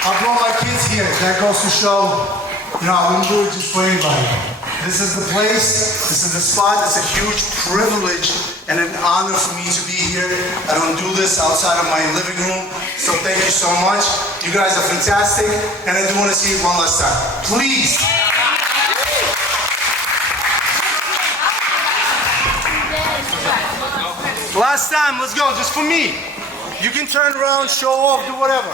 I brought my kids here. That goes to show, I wouldn't do it just for anybody. This is the place, this is the spot. It's a huge privilege and an honor for me to be here. I don't do this outside of my living room, so thank you so much. You guys are fantastic, and I do want to see it one last time. Please. Last time, let's go, just for me. You can turn around, show off, do whatever.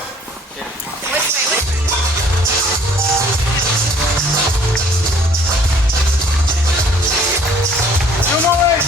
Two more ways,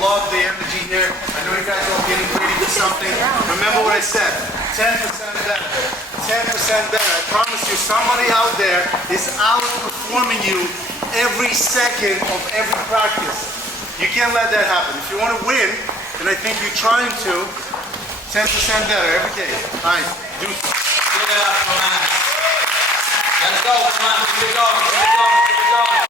love the energy here. I know you guys are all getting ready for something. Remember what I said, 10% better. 10% better. I promise you, somebody out there is outperforming you every second of every practice. You can't let that happen. If you want to win, and I think you're trying to, 10% better every day. All right, do it. Give it up, man. Let's go, man. Keep it going, keep it going, keep it going.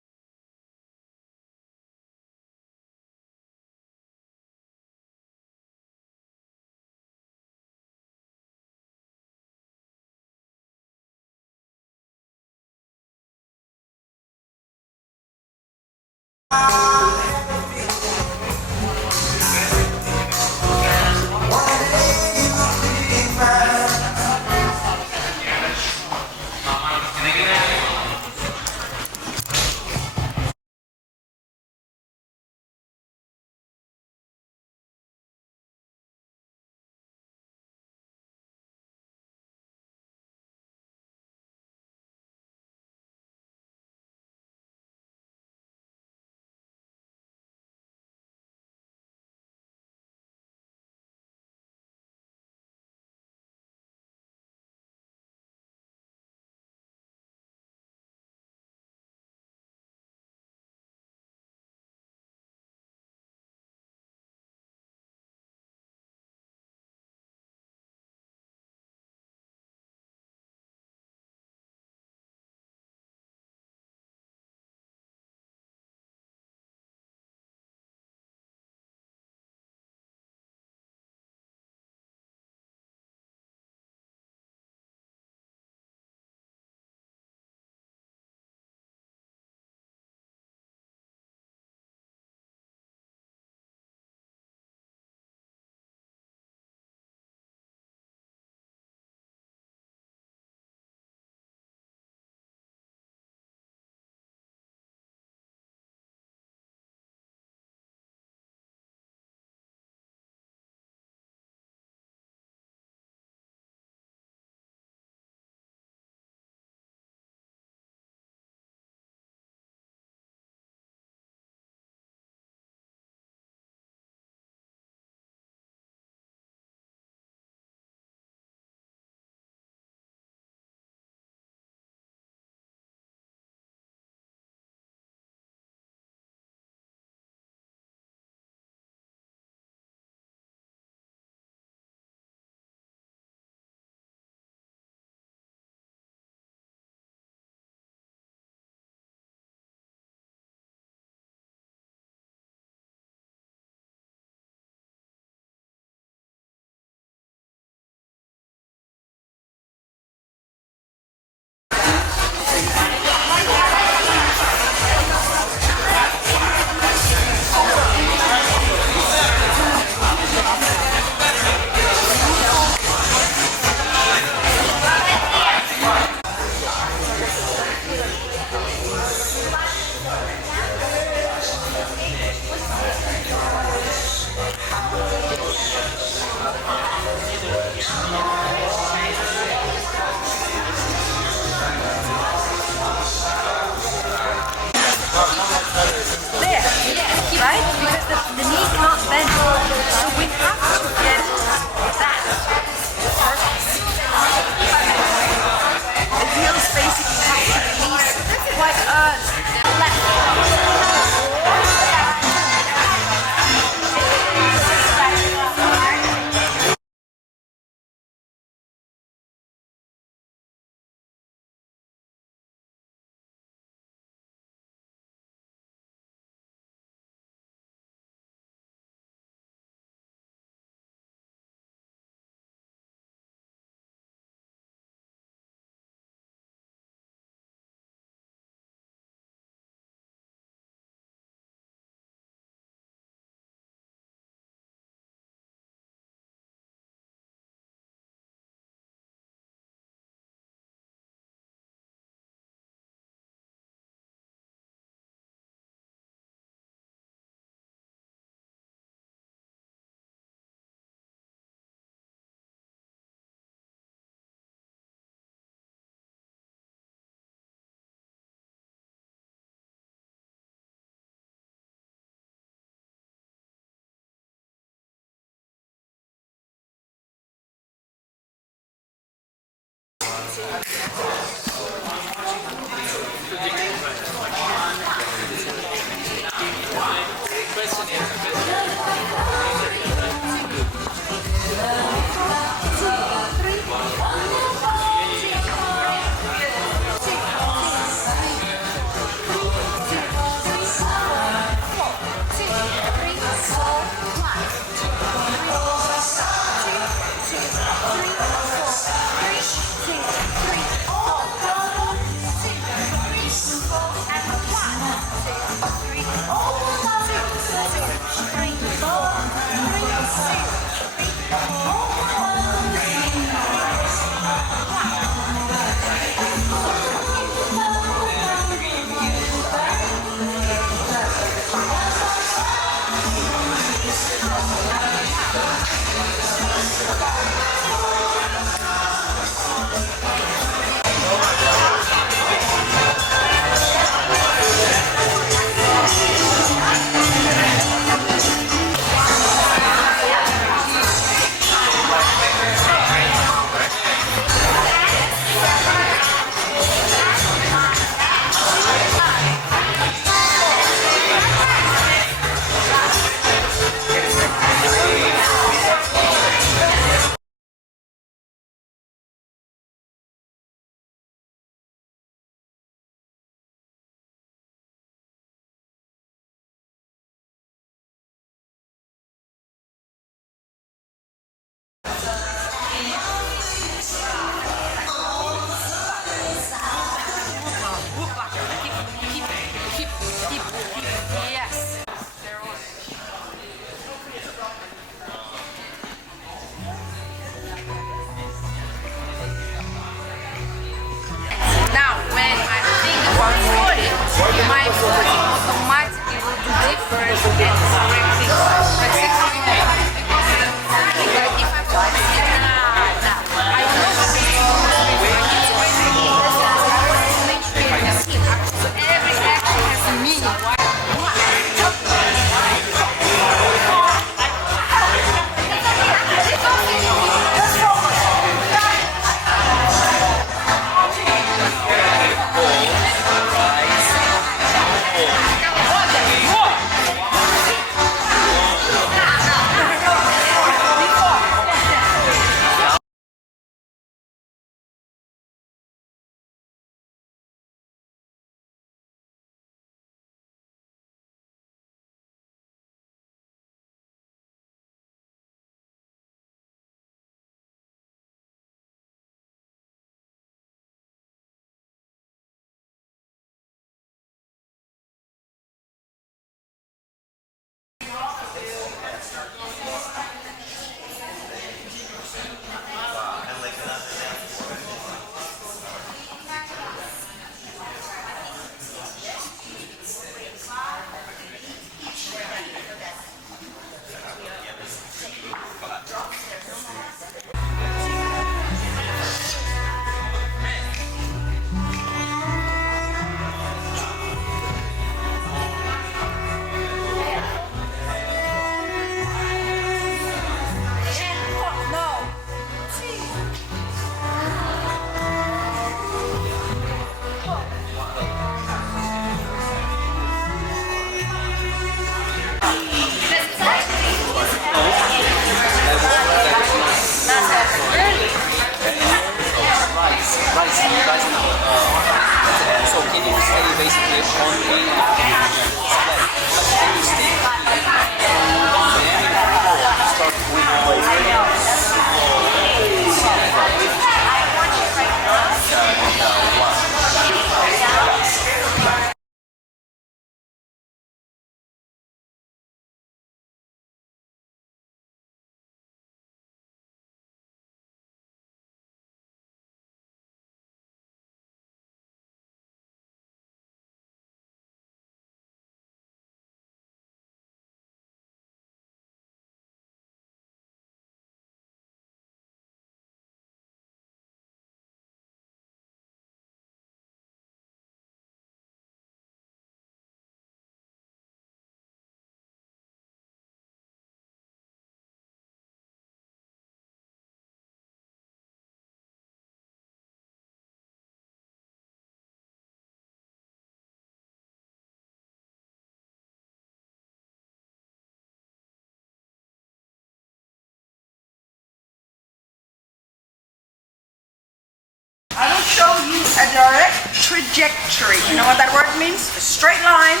I will show you a direct trajectory. You know what that word means? A straight line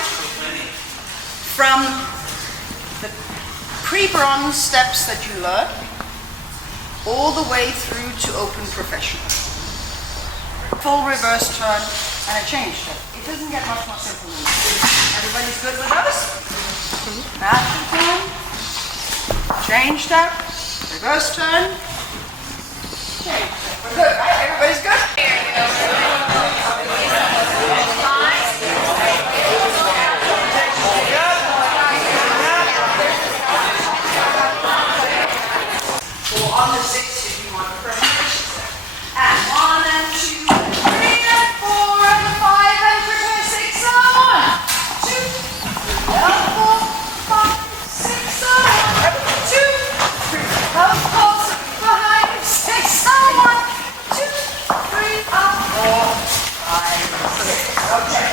from the pre-bronze steps that you learn all the way through to open professional. Full reverse turn and a change step. It doesn't get much more simple than that. Everybody's good with those? Natural turn, change step, reverse turn, change step. We're good, right? Everybody's good? On the 6 if you want a preparation step. And 1 and 2 and 3 and 4 and 5 and prepare 6 on 1, 2, 3 and 4, 5, 6 on 1, 2, 3 come close behind 6 on 1, 2, 3 up 4, 5, 6. Okay.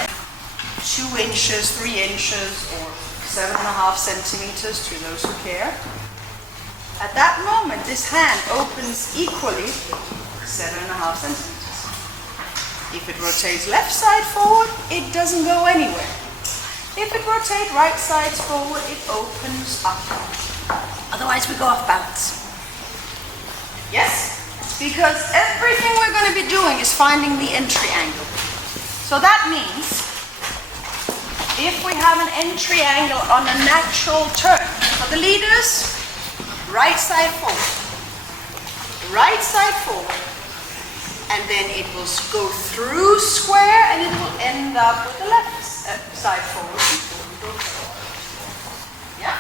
2 inches, 3 inches, or 7.5 centimeters to those who care. At that moment, this hand opens equally 7.5 centimeters. If it rotates left side forward, it doesn't go anywhere. If it rotates right side forward, it opens up. Otherwise, we go off balance. Yes? Because everything we're going to be doing is finding the entry angle. So that means if we have an entry angle on a natural turn, for the leaders, right side forward, and then it will go through square and it will end up with the left side forward before we go forward. Yeah?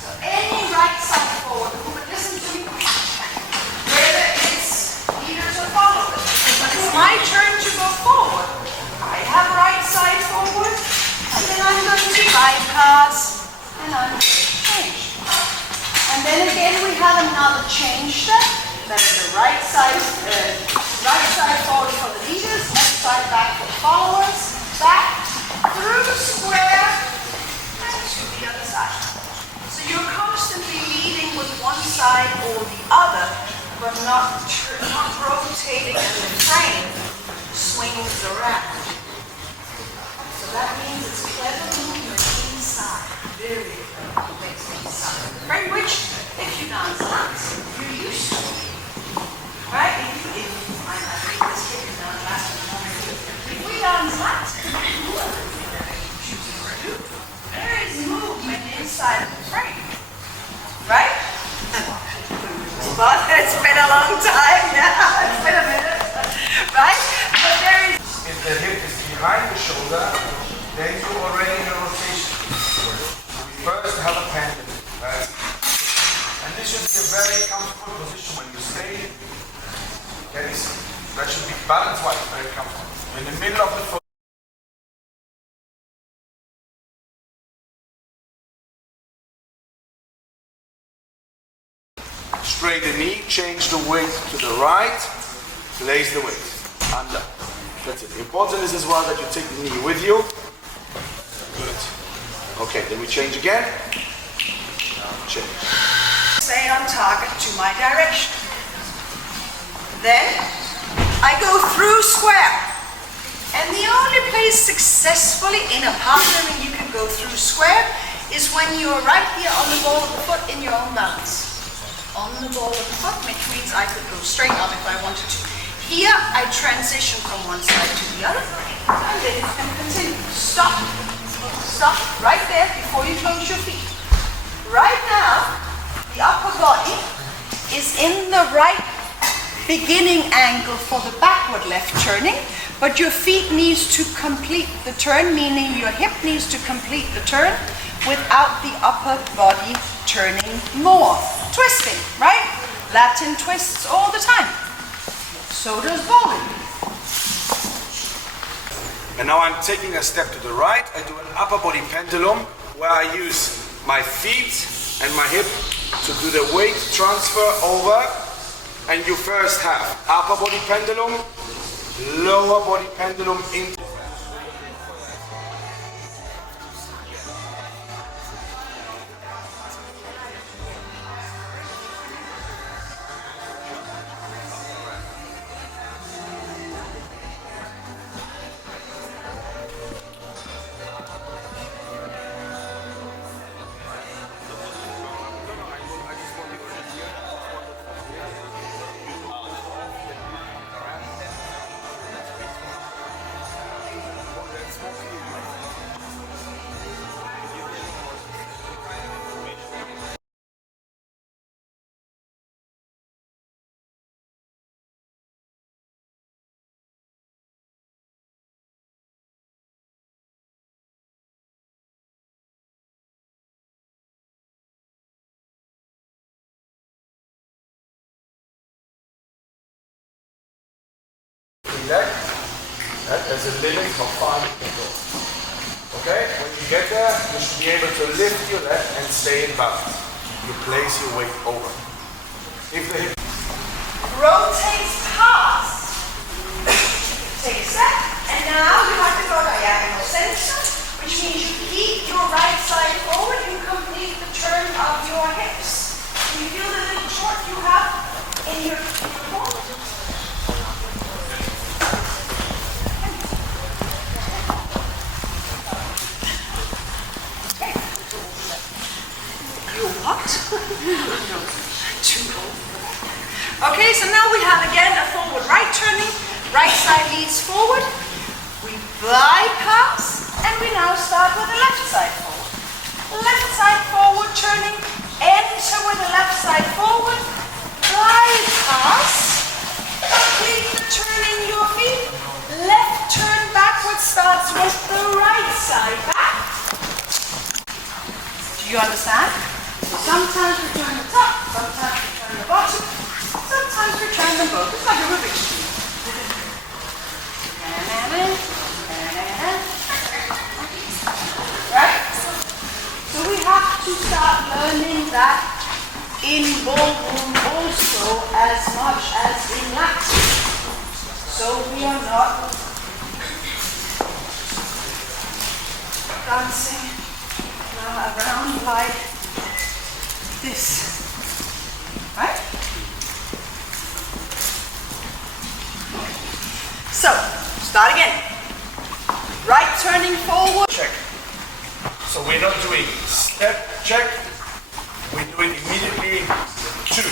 So any right side forward, but listen to me, whether it's leaders or followers, when it's my turn to go forward, I have right side forward, and then I'm going to bypass, and I'm going to change. And then again, we have another change step. That is the right side forward for the leaders, left side back for the followers, back, through square, and to the other side. So you're constantly leading with one side or the other, but not rotating as the frame swings around. So that means it's clever movement inside, very clever movement inside. Right, which, if you dance Latin, you're used to. Right? I think this kid can dance Latin. If we dance Latin, there is movement inside of the frame. Right? But it's been a long time now. It's been a minute. Right? But there is. If the hip is behind the shoulder, then you're already in a rotation. We first have a pendulum. Right? And this should be a very comfortable position when you stay. That should be balance-wise very comfortable. In the middle of the foot. Straighten the knee, change the weight to the right, place the weight. Under. That's it. Important is as well that you take the knee with you. Good. Okay, then we change again. Change. Stay on target to my direction. Then I go through square, And the only place successfully in a partnering you can go through square is when you're right here on the ball of the foot in your own balance. On the ball of the foot, which means I could go straight up if I wanted to. Here, I transition from one side to the other, and then you can continue. Stop. Stop right there before you close your feet. Right now, the upper body is in the right beginning angle for the backward left turning, but your feet needs to complete the turn, meaning your hip needs to complete the turn without the upper body turning more. Twisting, right? Latin twists all the time. So does bowling. And now I'm taking a step to the right. I do an upper body pendulum where I use my feet and my hip to do the weight transfer over. And you first have upper body pendulum, lower body pendulum into. There's a limit how far you can go. Okay? When you get there, you should be able to lift your leg and stay in balance. You place your weight over. If the hip Rotates past. Take a step, and now you have to go diagonal center, which means you keep your right side forward, you complete the turn of your hips. Can you feel the little short you have in your core? What? Too old. Okay, so now we have again a forward right turning. Right side leads forward. We bypass, and we now start with the left side forward. Left side forward turning. Enter with the left side forward. Bypass. Complete the turning your feet. Left turn backwards starts with the right side back. Do you understand? Sometimes we turn the top, sometimes we turn the bottom, sometimes we turn them both. It's like a Rubik's Cube. Right? So we have to start learning that in ballroom also as much as in Latin. So we are not dancing around like this, right? So, start again. Right turning forward. check. So we're not doing step check. We do it immediately. 2,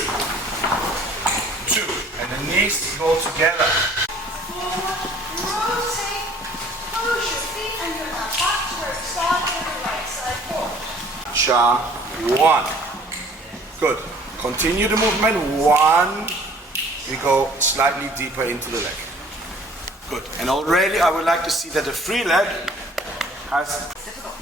2, and the knees go together. Forward, rotate, push your feet, and you're now back to where it started with the right side forward. Cha, 1. Good. Continue the movement. 1. We go slightly deeper into the leg. Good. And already I would like to see that the free leg has. Difficult.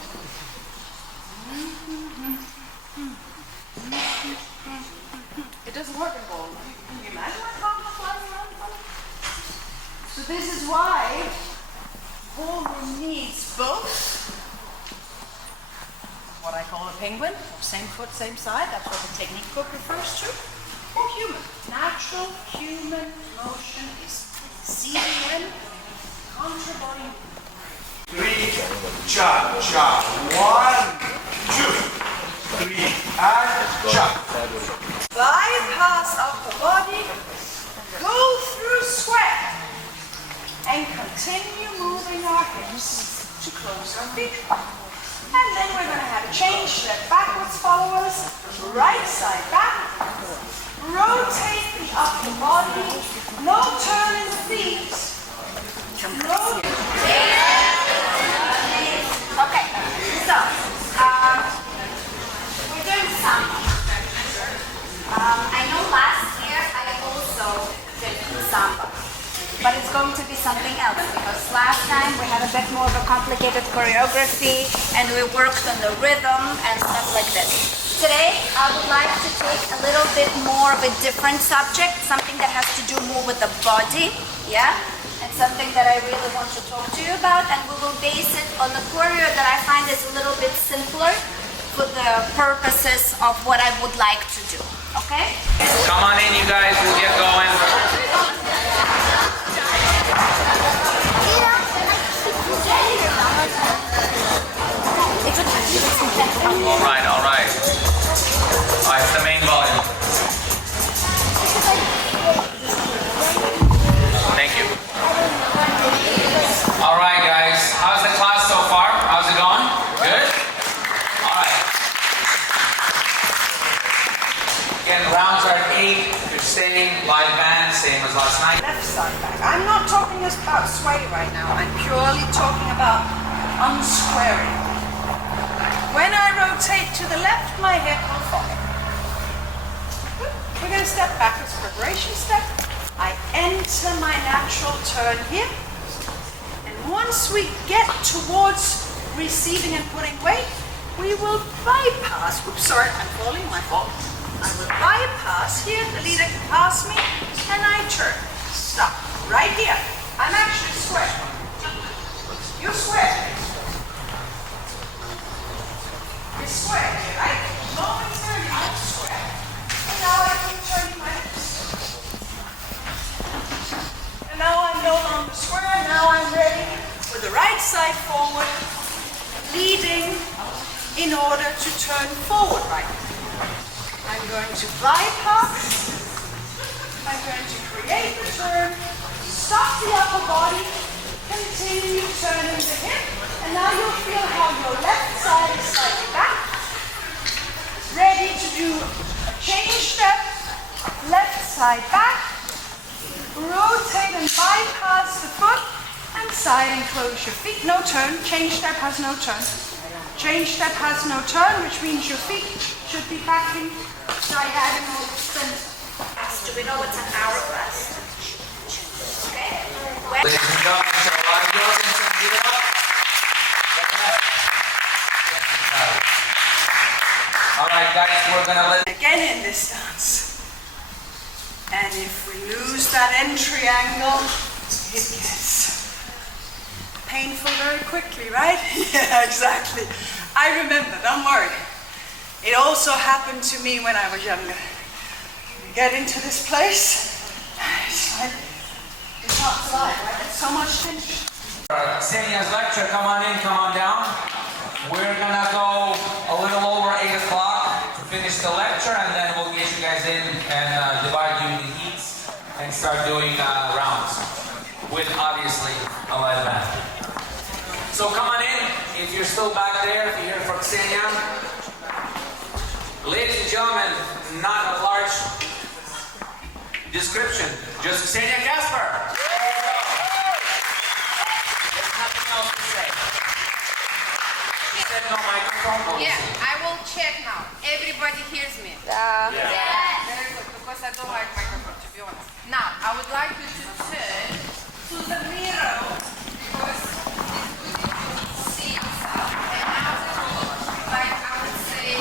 It doesn't work in ball. Can you imagine my partner flying around? So this is why ballroom needs both what I call a penguin, same foot, same side. That's what the technique book refers to. Or human. Natural human motion is CBN, contra body. 3, cha, cha. 1, 2, 3, and cha. Bypass upper body. Go through square. and continue moving our hips to close our feet. And then we're going to have a change, step backwards, followers, right side back. Rotate the upper body, no turn in the feet. Okay, so we're doing samba. I know last year I also did samba, but it's going to be something else because last time we had a bit more of a complicated choreography and we worked on the rhythm and stuff like this. Today I would like to take a little bit more of a different subject, something that has to do more with the body, yeah? And something that I really want to talk to you about, and we will base it on the choreo that I find is a little bit simpler for the purposes of what I would like to do, okay? Come on in, you guys. We'll get going. All right, all right. All right, it's the main volume. Thank you. All right, guys. How's the class so far? How's it going? Good? All right. Again, rounds are at 8. You're staying live band, same as last night. Left side back. I'm not talking about sway right now. I'm purely talking about unsquaring. When I rotate to the left, my head will follow. We're going to step backwards, preparation step. I enter my natural turn here. And once we get towards receiving and putting weight, we will bypass. Oops, sorry, I'm falling, my fault. I will bypass here, the leader can pass me, and I turn. Stop. Right here. I'm actually square. You square. You're square, right? Momentarily, I'm square. And now I keep turning my hips. And now I'm no longer square. Now I'm ready with the right side forward, leading in order to turn forward right now. I'm going to bypass. I'm going to create the turn, stop the upper body, continue turning the hip, and now you'll feel how your left side is slightly back. Ready to do a change step, left side back, rotate and bypass the foot, and side and close your feet. No turn, change step has no turn. Change step has no turn, which means your feet should be backing diagonal center. Do we know what's an hourglass? Okay? Ladies and gentlemen, so live audience, and give it up. All right, guys, we're gonna let Again in this dance. And if we lose that entry angle, it gets painful very quickly, right? Yeah, exactly. I remember, don't worry. It also happened to me when I was younger. You get into this place, it's like, it's not alive, right? There's so much tension. Ksenia's lecture. Come on in, come on down. We're gonna go a little over 8 o'clock to finish the lecture, and then we'll get you guys in and divide you into heats and start doing rounds with obviously a live band. So come on in if you're still back there, if you're here for Ksenia. Ladies and gentlemen, not a large description, just Ksenia Kasper. There's nothing else to say. She said no microphone. Yeah, I will check now. Everybody hears me. Yeah. Very good, because I don't like microphone, to be honest. Now, I would like you to turn to the mirror, because it's good to see yourself. And now it will look like, I would say,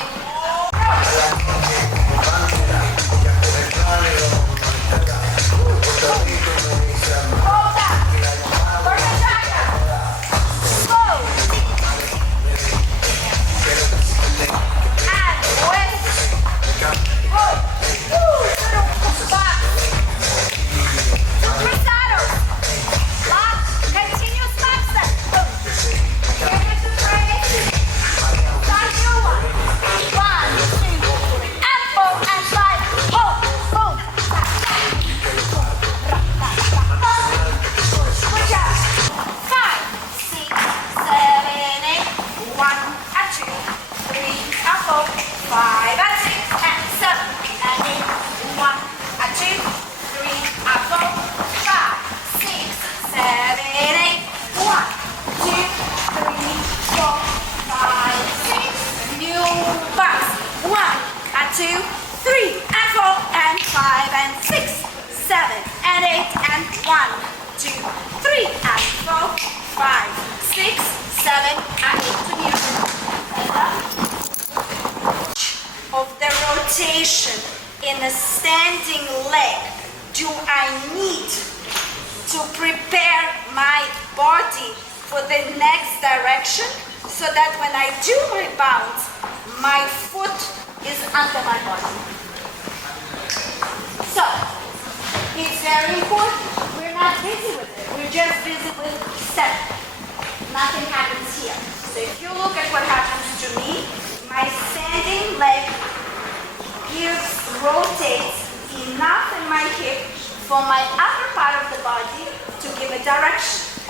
Can 2, 3, and 4, and 5, and 6, 7, and 8, and 1, 2, 3, and 4, 5, 6, 7, and 8 to here. Of the rotation in a standing leg do I need to prepare my body for the next direction so that when I do my bounce, my foot is under my body. So, it's very important. We're not busy with it. We're just busy with step. Nothing happens here. So if you look at what happens to me, my standing leg rotates enough in my hip for my upper part of the body to give a direction.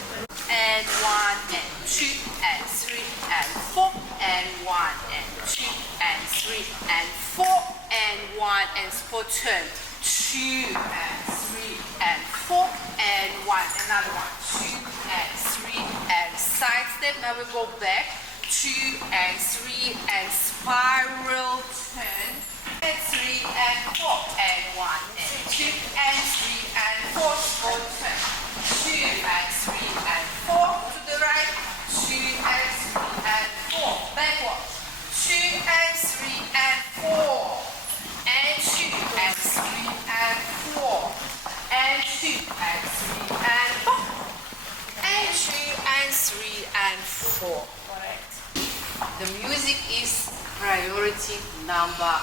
And 1 and 2 and 3 and 4 and 1 and 2 and 3 and 4 and 1 and 4 turn 2 and 3 and 4 and 1 another one 2 and 3 and side step. Now we go back 2 and 3 and spiral turn and 3 and 4 and 1 and 2 and 3 and 4 spiral turn 2 and 3 and 4 to the right 2 and 3 and 4 backward 2 and 3 and 4 and 2 and 3 and 4 and 2 and 3 and 4 and 2 and 3 and 4. Correct. The music is priority number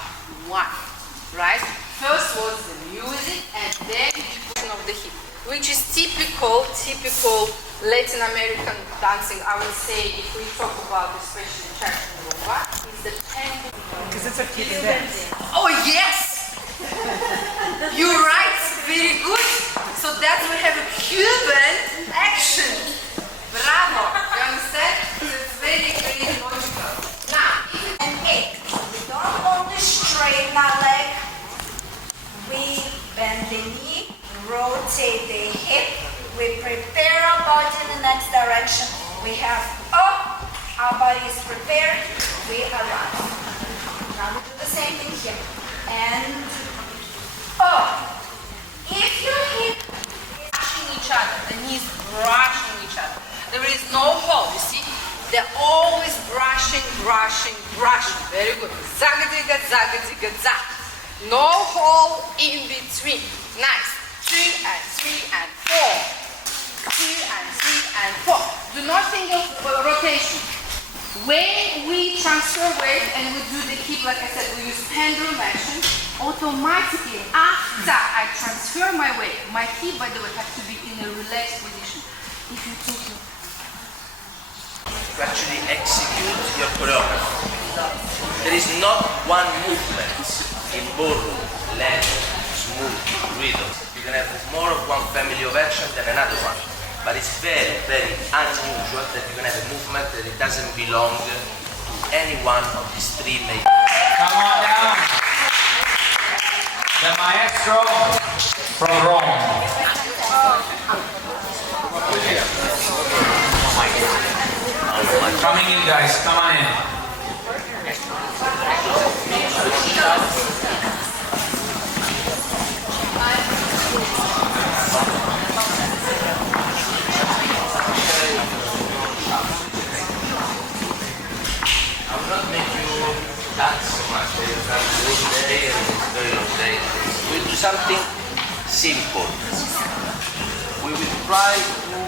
1, right? First was the music and then the position of the hip, which is typical Latin American dancing. I would say if we talk about especially church and rumba, is the pendulum. Because it's a Cuban dance. Oh yes! You're right, very good. So that we have a Cuban action. Bravo, you understand? So it's very, very logical. Now, And 8. We don't only straighten our leg, we bend the knee, rotate the hip, we prepare our body in the next direction. We have up, our body is prepared, we arrive. Now we do the same thing here. And up. If your hip is brushing each other, the knees brushing each other. There is no hole, you see? They're always brushing. Very good. Zagadiga, zagadiga, zag. No hole in between. Nice. 2 and 3 and 4. 2 and 3 and 4. Do not think of rotation. When we transfer weight and we do the hip, like I said, we use pendulum action, automatically after I transfer my weight, my hip, by the way, has to be in a relaxed position. If you take your to actually execute your choreography. There is not one movement in ballroom, lento, smooth, rhythm. You can have more of one family of action than another one. But it's very, very unusual that you can have a movement that it doesn't belong to any one of these three main. Come on down. The maestro from Rome. Coming in, guys. Come on in. I will not make you dance so much. You have a good day and it's a very long day. We'll do something simple. We will try to...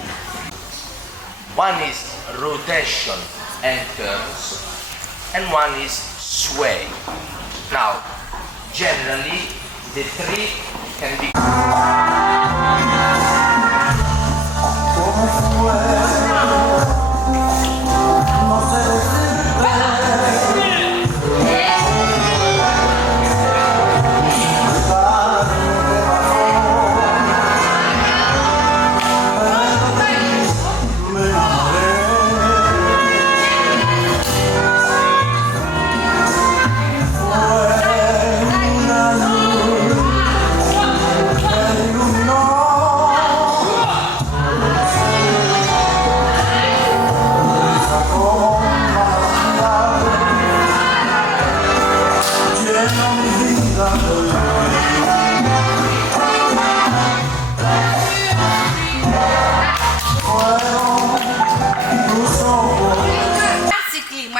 One is rotation and turns, and one is sway. Now, generally, the three can be...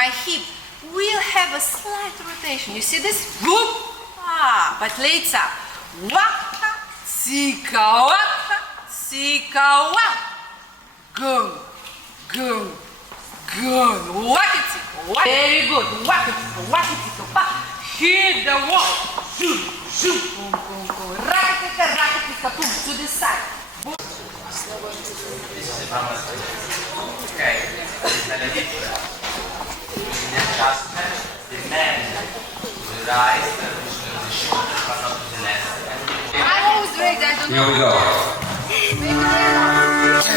my hip will have a slight rotation. You see this? Whoop! Ah, but later. Waka, sika, waka, sika, waka. Go, go, go. Wakati, wakati. Very good. Wakati, wakati, waka. Hit the wall. Shoot, shoot. Boom, boom, boom. Rakatika, boom. To the side. Boom. Okay, and the hip. In the adjustment, the man to the right, which means the shoulder, but not to the left. I'm always ready. I don't know. Here we go. Maybe they're not.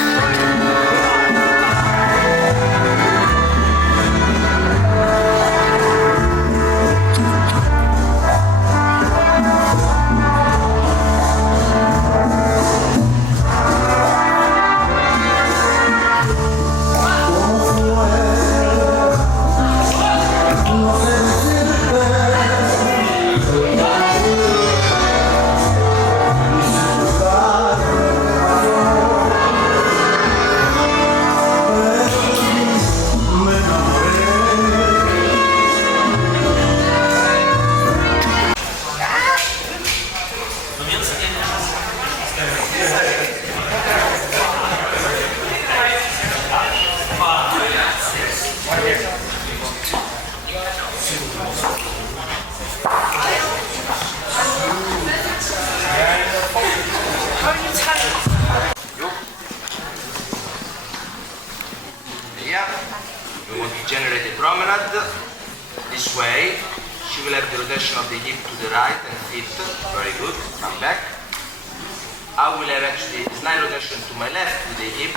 Yeah. We want to generate a promenade this way. She will have the rotation of the hip to the right and feet. Very good. Come back. I will have actually a slight rotation to my left with the hip.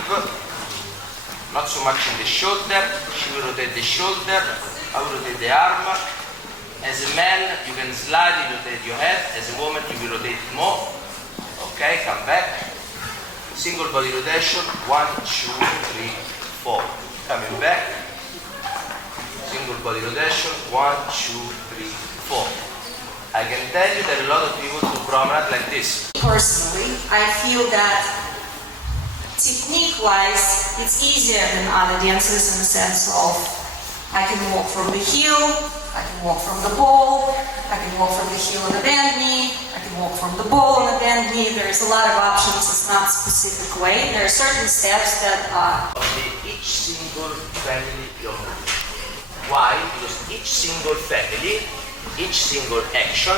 Not so much in the shoulder. She will rotate the shoulder. I will rotate the arm. As a man, you can slightly rotate your head. As a woman, you will rotate it more. Okay, come back. Single body rotation. 1, 2, 3, 4. Coming back. Single body rotation. 1, 2, 3, 4. I can tell you that a lot of people do promenade like this. Personally, I feel that technique-wise, it's easier than other dances in the sense of I can walk from the heel, I can walk from the ball, I can walk from the heel on the bend knee, I can walk from the ball on the bend knee. There's a lot of options. It's not a specific way. There are certain steps that are Each single family you're moving. Why? Because each single family, each single action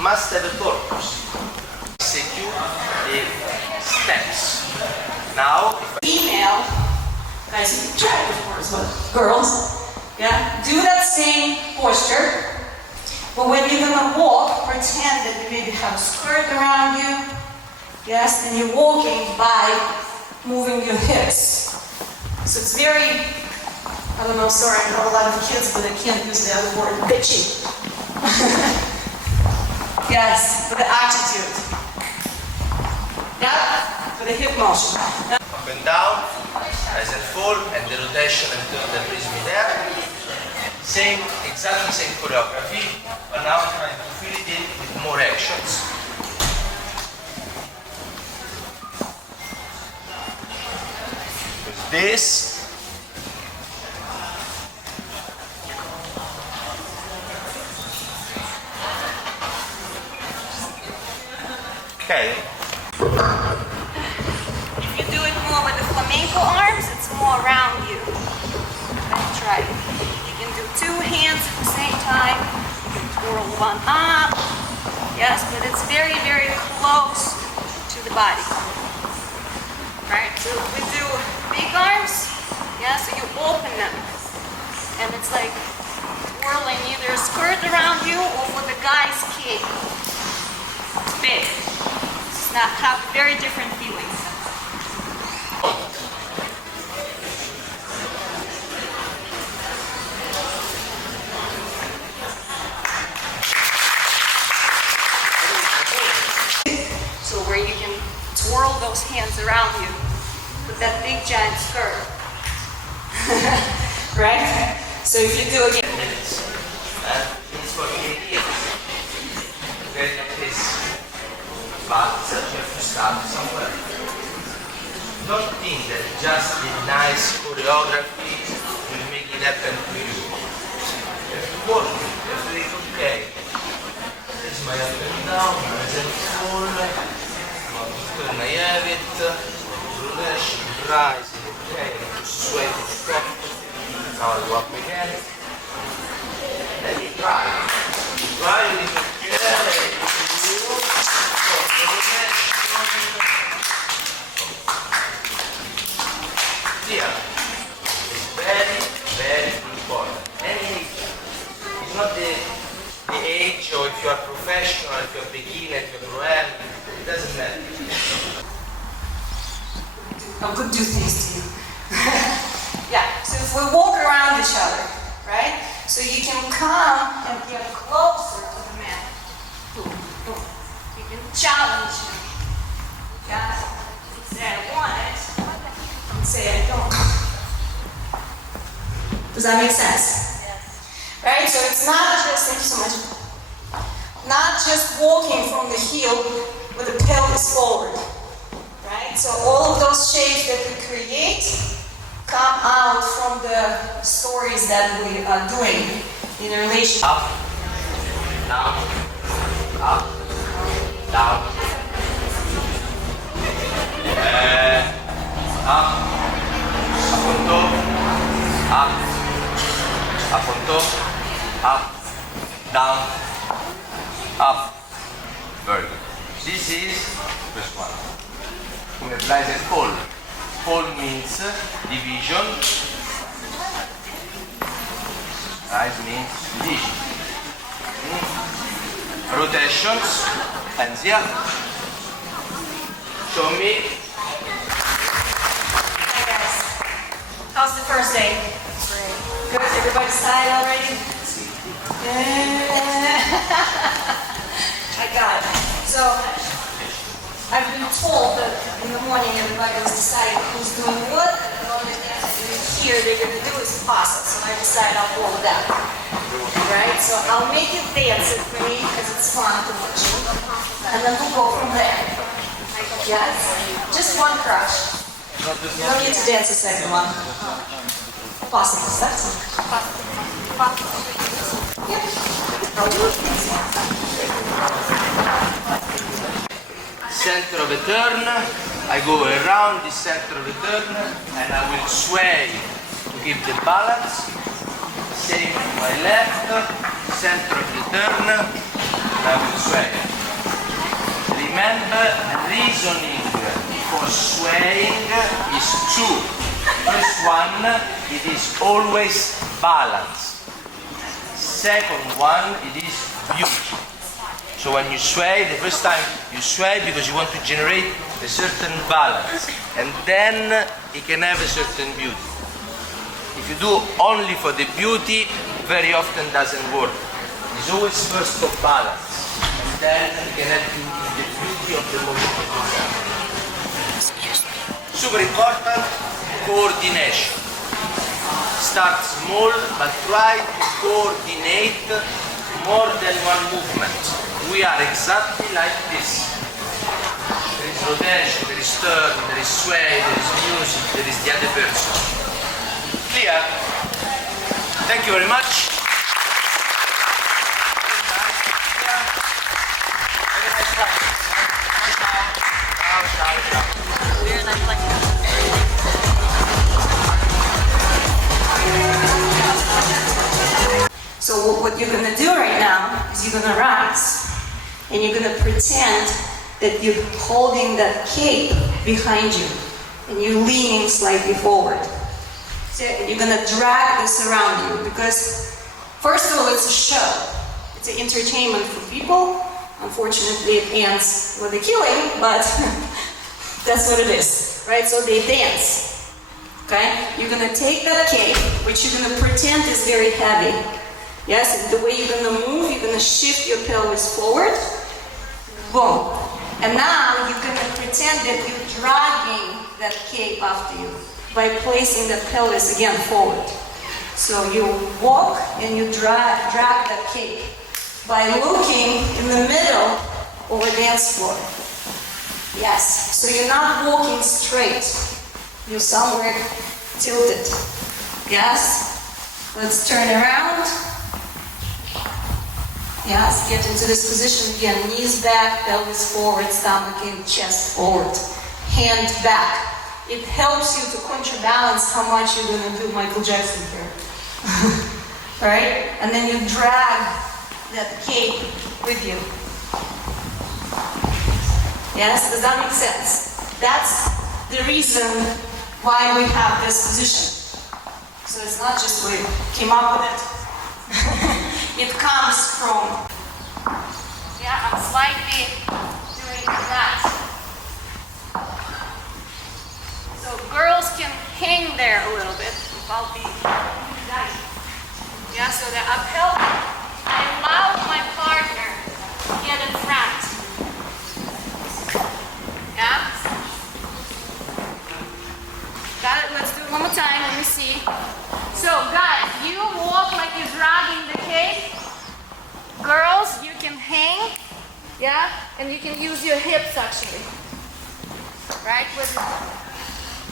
must have a purpose. Execute the steps. Now, female, guys, you can try it, of course, but girls, yeah, do that same posture, but when you're gonna walk, pretend that you maybe have a skirt around you, yes, and you're walking by moving your hips. So it's very, I don't know, sorry, I know a lot of kids, but I can't use the other word, bitchy. Yes, for the attitude. Yeah, for the hip motion. up and down, rise and fall, and the rotation and turn that brings me there. Same, exactly same choreography, but now I'm trying to fill it in with more actions. With this. Okay. If you do it more with the flamenco arms, it's more around you. Let's try. You can do two hands at the same time. You can twirl one up. Yes, but it's very, very close to the body. Right? So if we do big arms, yeah, so you open them. And it's like twirling either a skirt around you or with a guy's cape. It's big. Have very different feelings. So where you can twirl those hands around you with that big giant skirt. Right? So if you do again. Minutes. It's for the getting up this. But you have to start somewhere. Don't think that just a nice choreography will make it happen to you. rotation, rising, okay, to sway to the top. Now I go up again. Then you try. Try with the here. It's very, very important. Any age. It's not the age, or if you are professional, if you are beginner, if you are pro, it doesn't matter. I could do things to you. Yeah, so if we walk around each other, right? So you can come and get closer to the mat. Boom, boom. You can challenge me. Yeah? Say I want it, and say I don't. Does that make sense? Yes. Right? So it's not just, thank you so much. Not just walking from the heel with the pelvis forward. Right? So all of those shapes that we create come out from the stories that we are doing in relation. Up, down, up, down, up on top, up on top, up, down, up. Very good. This is first one. Come applies as pole. Pole means division. Rise means division. Rotations. Hands here. Show me. Hi guys. How's the first day? Great. Good. Everybody's tired already? I got it. So I've been told that in the morning everybody was deciding who's doing what, and all the dance here they're going to do is pasta, so I decided I'll go with that. Right? So I'll make you dance it for me because it's fun to watch. And then we'll go from there. Yes? Just one crush. You don't need to dance the second one. Pasta, that's it. Yep. I'll do it. Center of a turn, I go around the center of the turn and I will sway to keep the balance. Same to my left, center of the turn, and I will sway. Remember, reasoning for swaying is two. First one, it is always balance. Second one, it is beauty. So when you sway, the first time you sway because you want to generate a certain balance, and then it can have a certain beauty. If you do only for the beauty, very often doesn't work. It's always first for balance, and then you can have the beauty of the movement itself. Super important, coordination. Start small, but try to coordinate more than one movement. We are exactly like this. There is rotation, there is turn, there is sway, there is music, there is the other person. Clear? Thank you very much. Very nice practice. Very nice practice. So what you're going to do right now is you're going to rise and you're going to pretend that you're holding that cape behind you and you're leaning slightly forward. So you're going to drag this around you because first of all it's a show. It's an entertainment for people. Unfortunately it ends with a killing, but that's what it is, right? So they dance. Okay? You're going to take that cape, which you're going to pretend is very heavy. Yes, and the way you're going to move, you're going to shift your pelvis forward. Boom. And now you're going to pretend that you're dragging that cape after you by placing the pelvis again forward. So you walk and you drag that cape by looking in the middle of a dance floor. Yes, so you're not walking straight. You're somewhere tilted. Yes? Let's turn around. Yes, get into this position again. Knees back, pelvis forward, stomach in, chest forward. hand back. It helps you to counterbalance how much you're gonna do Michael Jackson here. Right? And then you drag that cape with you. Yes, does that make sense? That's the reason why we have this position. So it's not just we came up with it. It comes from... Yeah, I'm slightly doing that. So girls can hang there a little bit. I'll be nice. Yeah, so the uphill, I allow my partner to get in front. Yeah? Got it? Let's do it one more time. Let me see. So guys, you walk like you're dragging the cape. Girls, you can hang. Yeah? And you can use your hips actually. Right?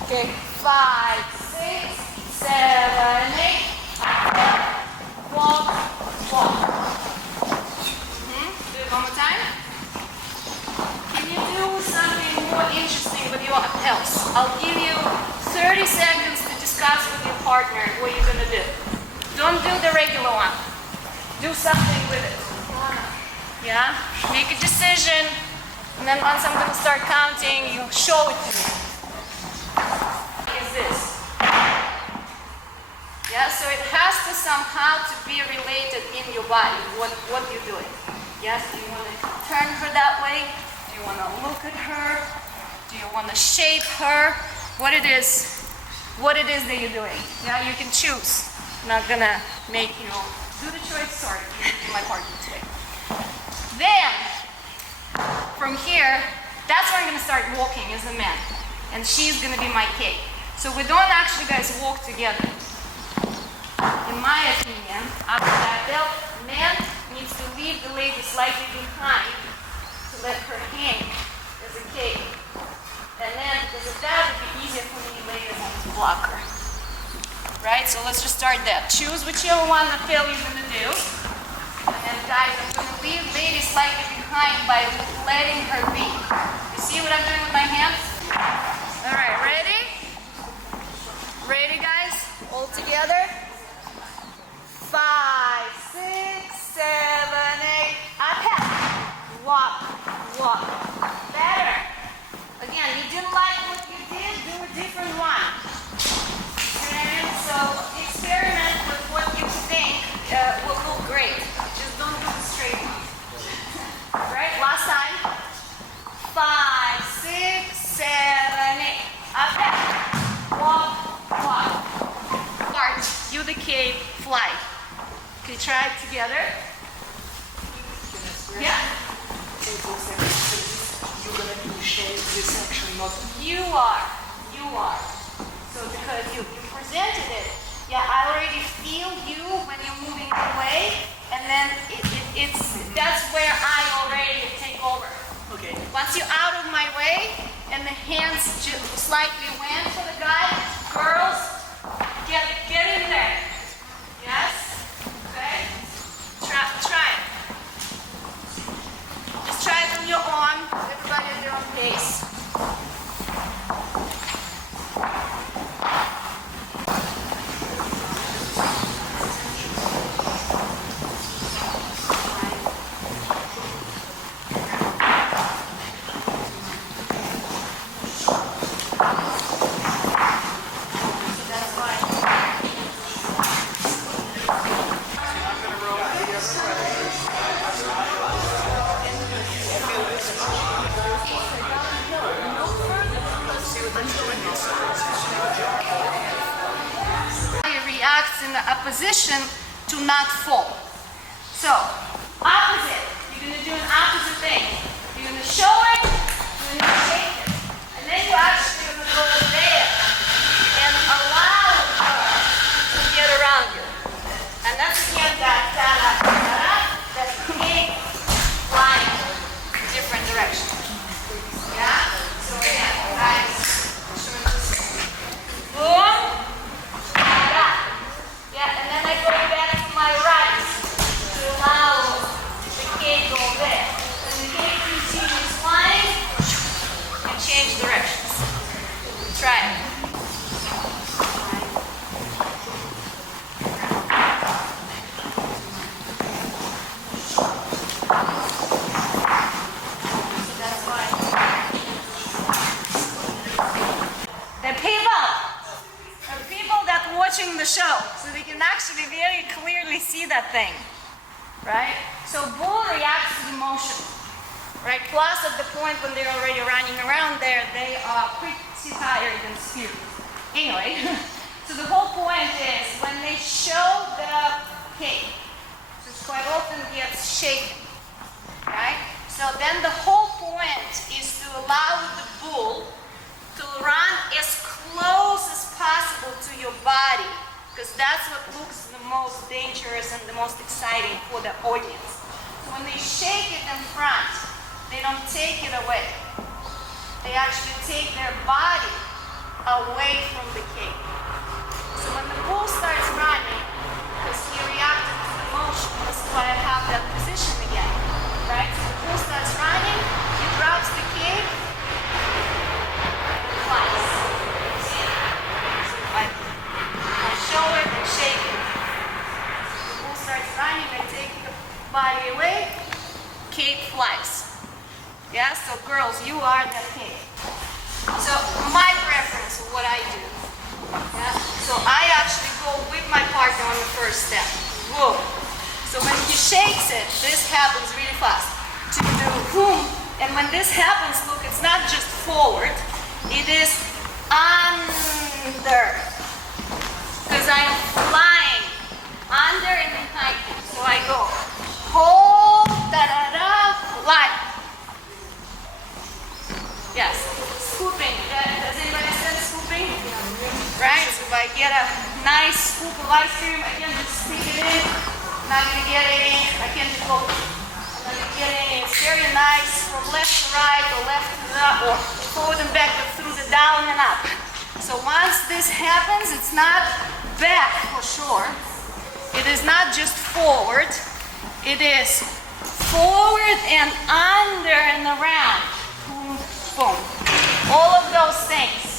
Okay. 5, 6, 7, 8. Walk, walk. Do it one more time. Can you do something more interesting with your uphills? I'll give you 30 seconds to discuss with your partner what you're gonna do. Don't do the regular one. Do something with it. Yeah? Make a decision, and then once I'm gonna start counting, you show it to me. Is this? Yeah, so it has to somehow to be related in your body, what you're doing. Yes, do you want to turn her that way? Do you want to look at her? Do you want to shape her? What it is that you're doing. Yeah, you can choose. I'm not gonna make you do the choice, sorry, you're my partner today. Then, from here, that's where I'm gonna start walking as a man. And she's gonna be my cape. So we don't actually, guys, walk together. In my opinion, after that belt, man needs to leave the lady slightly behind to let her hang as a cape. And then, because of that, it would be easier for me later on to block her. Right? So let's just start that. Choose whichever one the fail you're gonna do. And then, guys, I'm gonna leave lady slightly behind by letting her be. You see what I'm doing with my hands? All right, ready? Ready, guys? All together? 5, 6, 7, 8. Up, walk, walk. Better. Again, you didn't like what you did, do a different one. And so experiment with what you think will look great. Just don't do the straight one. Right? Last time. 5, 6, 7, 8. Up, walk, walk. Start. You the cape, fly. Okay, try it together. Yeah. You're gonna initiate this action, not... You are. So because you presented it, yeah, I already feel you when you're moving away, and then that's where I already take over. Okay. Once you're out of my way, and the hands just slightly went for the guy, girls, get in there. Yes? Okay? Try it. Just try it on your own. Everybody at their own pace. Reacts in a position to not fall. So, opposite. You're going to do an opposite thing. You're going to show it, you're going to shake it. And then you actually going to go there and allow her to get around you. And that's again that cape flying in different directions. Yeah? So again, guys, boom. Yeah, and then I go back to my right to allow the cape go there. And the cape continues flying and change directions. actually see that thing, right? So bull reacts to the motion, right? Plus at the point when they're already running around there, they are pretty tired and spirited. Anyway, so the whole point is when they show the cake, which quite often gets shaken, right? So then the whole point is to allow the bull to run as close as possible to your body, because that's what looks the most dangerous and the most exciting for the audience. So when they shake it in front, they don't take it away. They actually take their body away from the cake. So when the bull starts running, because he reacted to the motion, that's why I have that position again, right? So the bull starts running, he drops the cake, and flies. See? So I show it and shake it. The bull starts running, I take the body away, cake flies. Yeah, so girls, you are the cake. So my preference of what I do. Yeah? So I actually go with my partner on the first step. Whoa. So when he shakes it, this happens really fast. To the boom. And when this happens, look, it's not just forward, it is under. Because I am flying under and behind him. So I go hold, da-da-da, fly. Yes, scooping. Does anybody understand scooping? Right? So if I get a nice scoop of ice cream, I can just stick it in. I'm not going to get any. I can just go. I'm not going to get any. It's very nice from left to right or left to up or forward and back but through the down and up. So once this happens, it's not back for sure. It is not just forward. It is forward and under and around. Boom, boom. All of those things.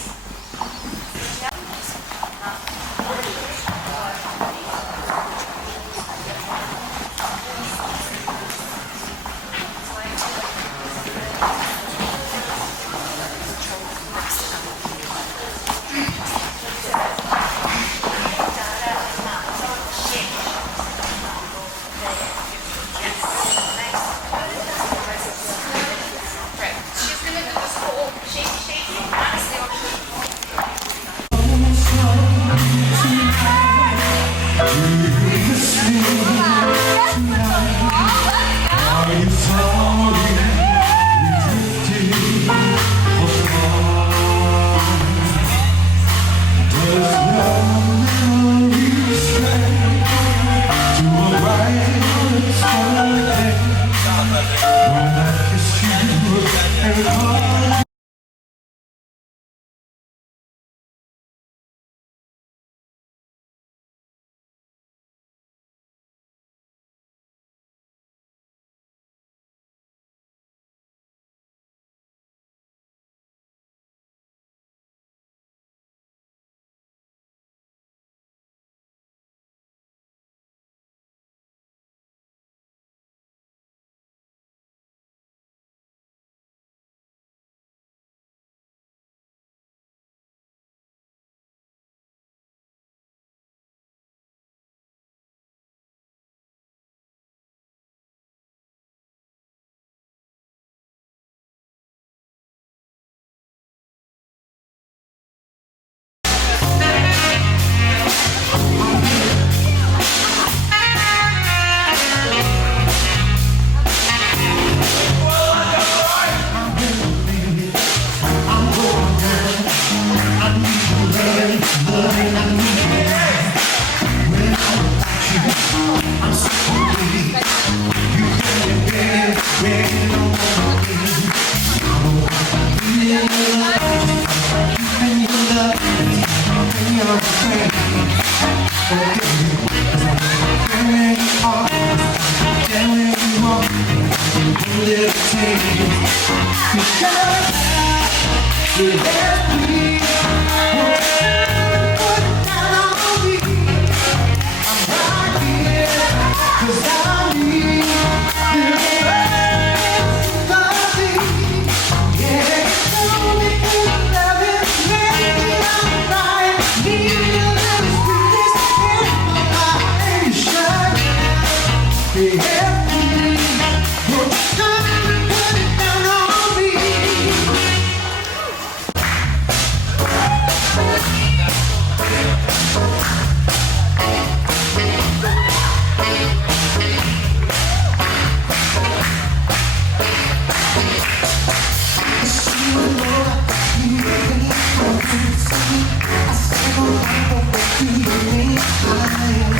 Shine.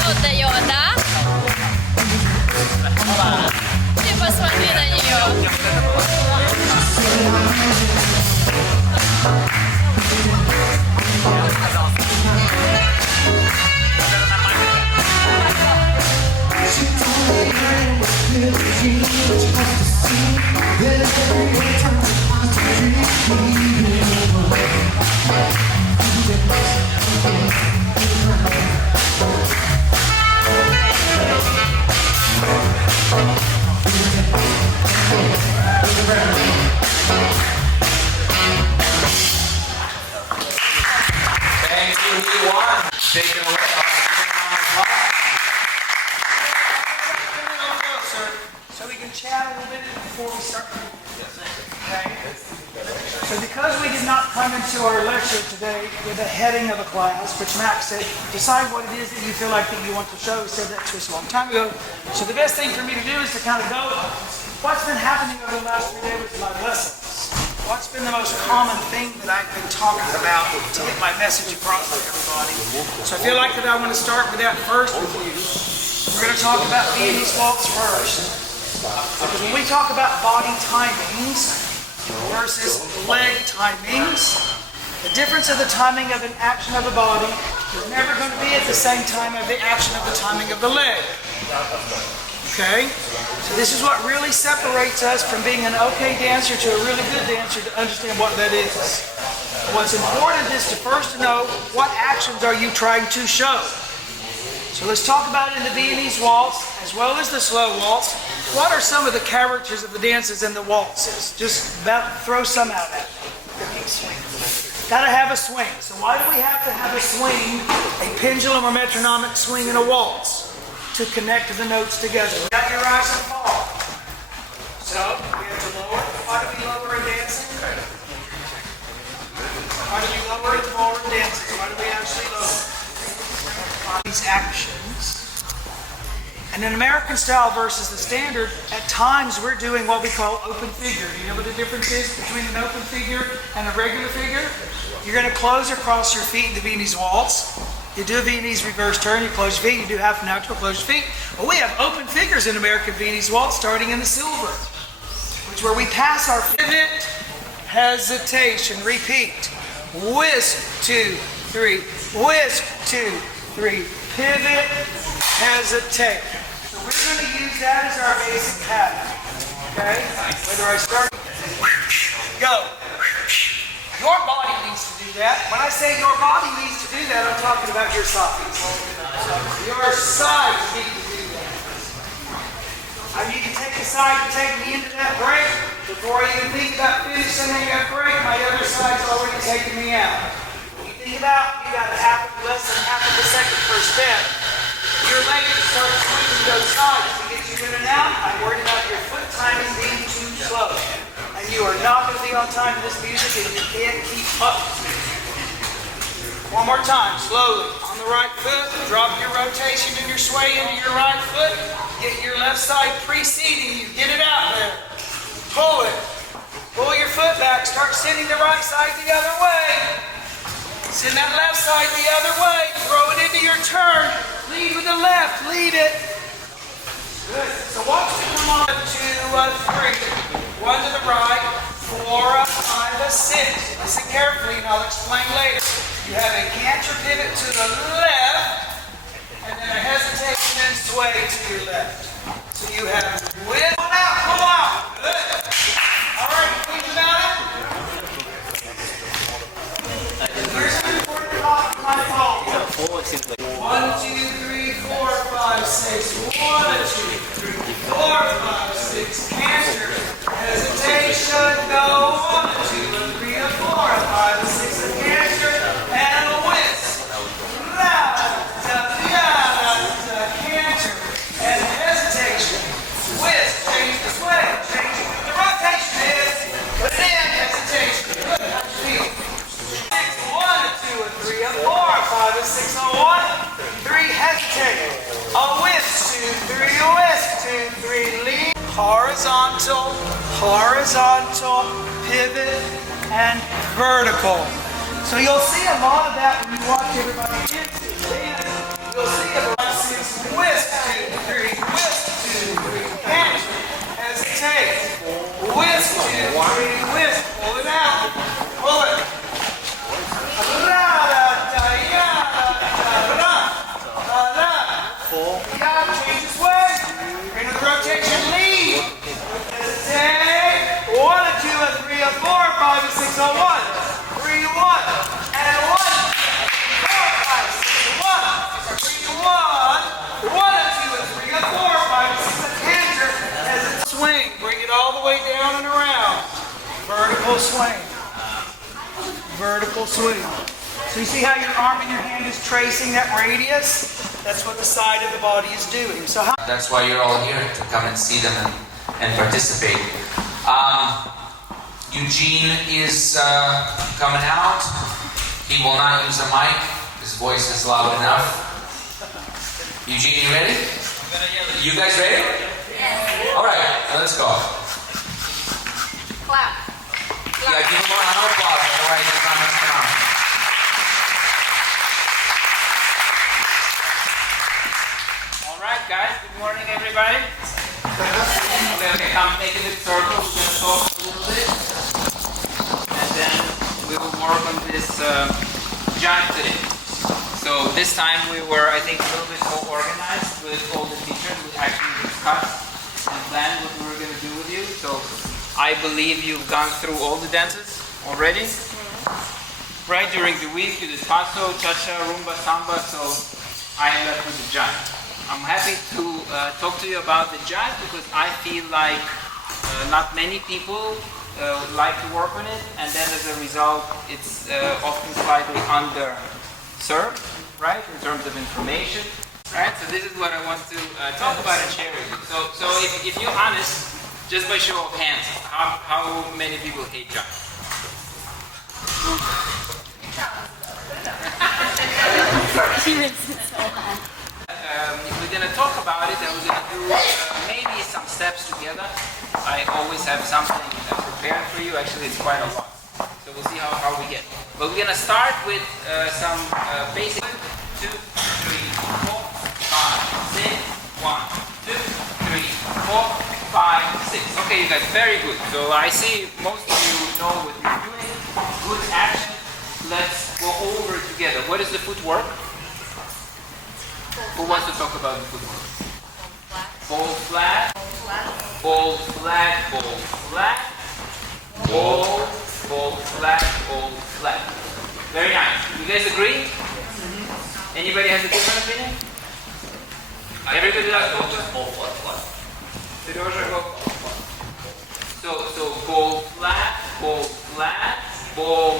Вот дает, да? Ты посмотри на нее. Thank you, Iwan. Take it away. So we can chat a little bit before we start. Okay. So because we did not come into our lecture today with a heading of a class, which Max said, decide what it is that you feel like that you want to show. He said that to us a long time ago. So the best thing for me to do is to kind of go, what's been happening over the last 3 days with my lessons? What's been the most common thing that I've been talking about to get my message across to everybody? So I feel like that I want to start with that first with you. We're going to talk about Viennese waltz first. Because when we talk about body timings versus leg timings, the difference of the timing of an action of the body is never going to be at the same time of the action of the timing of the leg. Okay? So this is what really separates us from being an okay dancer to a really good dancer, to understand what that is. What's important is to first know what actions are you trying to show. So let's talk about in the Viennese waltz, as well as the slow waltz, what are some of the characters of the dances and the waltzes? Just about throw some out at me. Gotta have a swing. So why do we have to have a swing, a pendulum or metronomic swing in a waltz? To connect the notes together. Got your rise and fall. So we have to lower. Why do we lower in dancing? Why do we lower and lower in dancing? Why do we actually lower? These actions. And in American style versus the standard, at times we're doing what we call open figure. You know what the difference is between an open figure and a regular figure? You're going to close across your feet in the Viennese waltz. You do a Viennese reverse turn, you close your feet, you do half natural, close your feet. Well, we have open figures in American Viennese waltz starting in the silver, which is where we pass our pivot, hesitation, repeat. Whisk, 2, 3, whisk, 2, 3, pivot, hesitate. So we're going to use that as our basic pattern. Okay? Whether I start, go. Your body needs to do that. When I say your body needs to do that, I'm talking about your sides. Your sides need to do that. I need to take a side to take me into that break. Before I even think about finishing that break, my other side's already taking me out. When you think about, you got less than half of a second per step. Your leg starts swinging those sides to get you in and out. I'm worried about your foot timing being too slow. And you are not going to be on time to this music and you can't keep up. One more time, slowly. On the right foot, drop your rotation and your sway into your right foot. Get your left side preceding you. Get it out there. Pull it. Pull your foot back. Start sending the right side the other way. Send that left side the other way. Throw it into your turn. Lead with the left. Lead it. Good. So watch it come on. 2, 3. 1 to the right, 4, 5, 6. Listen carefully and I'll explain later. You have a canter pivot to the left, and then a hesitation and sway to your left. So you have whip, pull out. Good. All right, think about it. Here's an important thought for my phone. 1, 2, 3, 4, 5, 6. 1, 2, 3, 4, 5, 6. Canter. Hesitation, go 1, 2, 3, 4, 5, 6, a canter, and a whisk. Canter, and hesitation. horizontal, horizontal, pivot, and vertical. So you'll see a lot of that when you watch everybody dance. You'll see about 6 whisk, 2, 3, whisk, 2, 3, and hesitate. Whisk, 2, 3, whisk, pull it out, pull it. Change his way. Bring the rotation lead. Hesitate. 1, 2, 3, 4, 5, 6 on 1. 3, 1, and 1, 4, 5, 6, 1, 3, 1, 1, 2, 3, 4, 5, 6, a canter as a swing. Bring it all the way down and around. Vertical swing. Vertical swing. So you see how your arm and your hand is tracing that radius? That's what the side of the body is doing. So how? That's why you're all here, to come and see them and participate. Eugene is coming out. He will not use a mic. His voice is loud enough. Eugene, you ready? You guys ready? Yes. All right, let's go. Clap. Yeah, give him a round of applause. Otherwise, it's not much fun. All right, guys. Good morning, everybody. Okay, come make a little circle. We're gonna talk a little bit, and then we will work on this jive today. So this time we were, I think, a little bit more organized with all the teachers. We actually discussed and planned what we were going to do with you. So I believe you've gone through all the dances already. Right, during the week you did paso, cha-cha, rumba, samba, so I am left with the jive. I'm happy to talk to you about the jive because I feel like not many people like to work on it, and then as a result it's often slightly underserved, right, in terms of information, right? So this is what I want to talk about and share with you. So if you're honest, just by show of hands, how many people hate jive? If we're going to talk about it, and we're going to do maybe some steps together. I always have something prepared for you. Actually, it's quite a lot. So we'll see how we get. But we're going to start with some basic 2, 3, 4, 5, 6, 1, 2, 3, 4, 5, 6. Okay, you guys, very good. So I see most of you know what you're doing. Good action. Let's go over it together. What is the footwork? Who wants to talk about the footwork? Ball flat. Ball flat. Ball flat. Ball, ball flat, ball flat. Very nice. You guys agree? Anybody has a different opinion? Everybody likes ball flat. Seryoja, go. So ball flat, ball flat, ball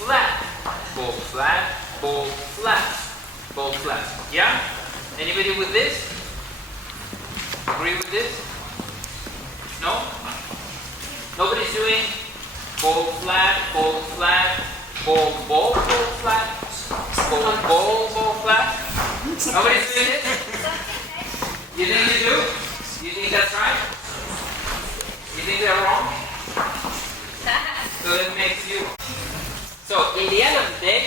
flat, ball flat, ball flat, ball flat. Yeah? Anybody with this? Agree with this? No? Nobody's doing ball flat, ball flat, ball, ball, ball flat, ball, ball, ball flat. Nobody's doing it? You think you do? You think that's right? You think they're wrong? So that makes you. So in the end of the day,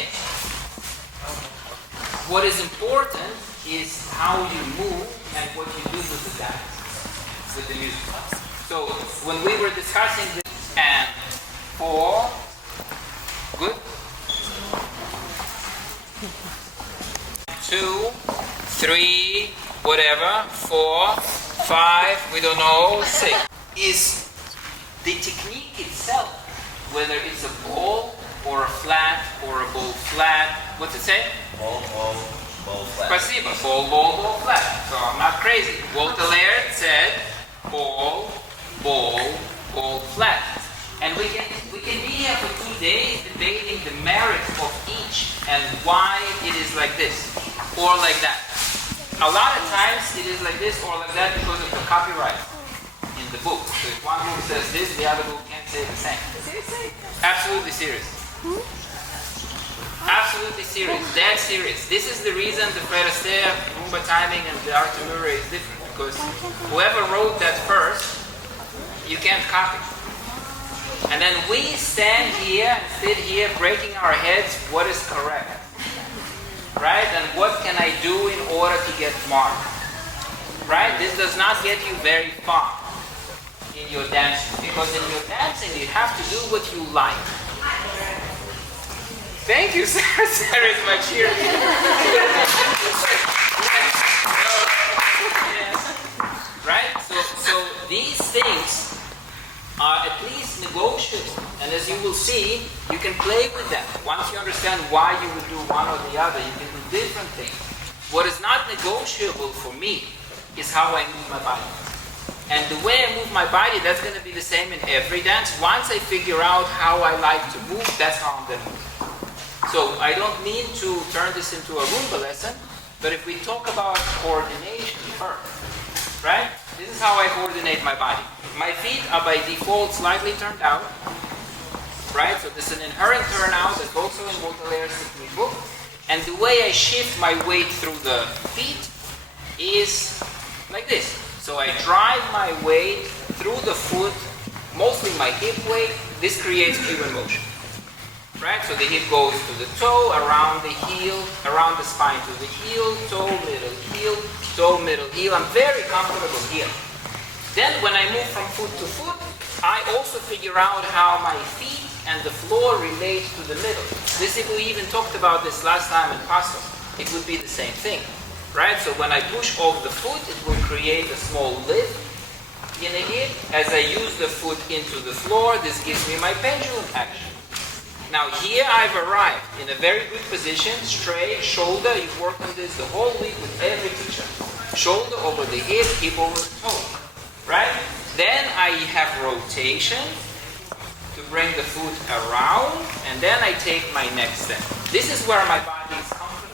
what is important is how you move and what you do with the dance, with the music. So when we were discussing this, and 4, good. 2, 3, whatever, 4, 5, we don't know, 6. Is the technique itself, whether it's a ball or a flat or a ball flat, what's it say? Ball, ball, ball flat. Spasibo, ball, ball, ball flat. So I'm not crazy. Walter Laird said ball, ball, ball flat. And we can be here for 2 days debating the merits of each and why it is like this or like that. A lot of times it is like this or like that because of the copyright in the book. So if one book says this, the other book can't say the same. Seriously? Absolutely serious. Absolutely serious. Dead serious. This is the reason the Fred Astaire, Rumba timing, and the Artemura is different. Because whoever wrote that first you can't copy. And then we stand here and sit here breaking our heads what is correct. Right? And what can I do in order to get marked? Right? This does not get you very far in your dancing. Because in your dancing you have to do what you like. Thank you, Sarah. Sarah is my cheerleader. Right? So these things are at least negotiable. And as you will see, you can play with them. Once you understand why you would do one or the other, you can do different things. What is not negotiable for me is how I move my body. And the way I move my body, that's going to be the same in every dance. Once I figure out how I like to move, that's how I'm going to move. So I don't mean to turn this into a Roomba lesson, but if we talk about coordination first, right? This is how I coordinate my body. My feet are by default slightly turned out, right? So this is an inherent turnout that's also in multi-layer technique book. And the way I shift my weight through the feet is like this. So I drive my weight through the foot, mostly my hip weight. This creates cubic motion. Right? So the hip goes to the toe, around the heel, around the spine to the heel, toe, middle, heel. I'm very comfortable here. Then when I move from foot to foot, I also figure out how my feet and the floor relate to the middle. This, if we even talked about this last time in Paso, it would be the same thing. Right? So when I push off the foot, it will create a small lift in the hip. As I use the foot into the floor, this gives me my pendulum action. Now here I've arrived in a very good position, straight, shoulder. You work on this the whole week with every teacher. Shoulder over the hip, hip over the toe. Right? Then I have rotation to bring the foot around, and then I take my next step. This is where my body is comfortable.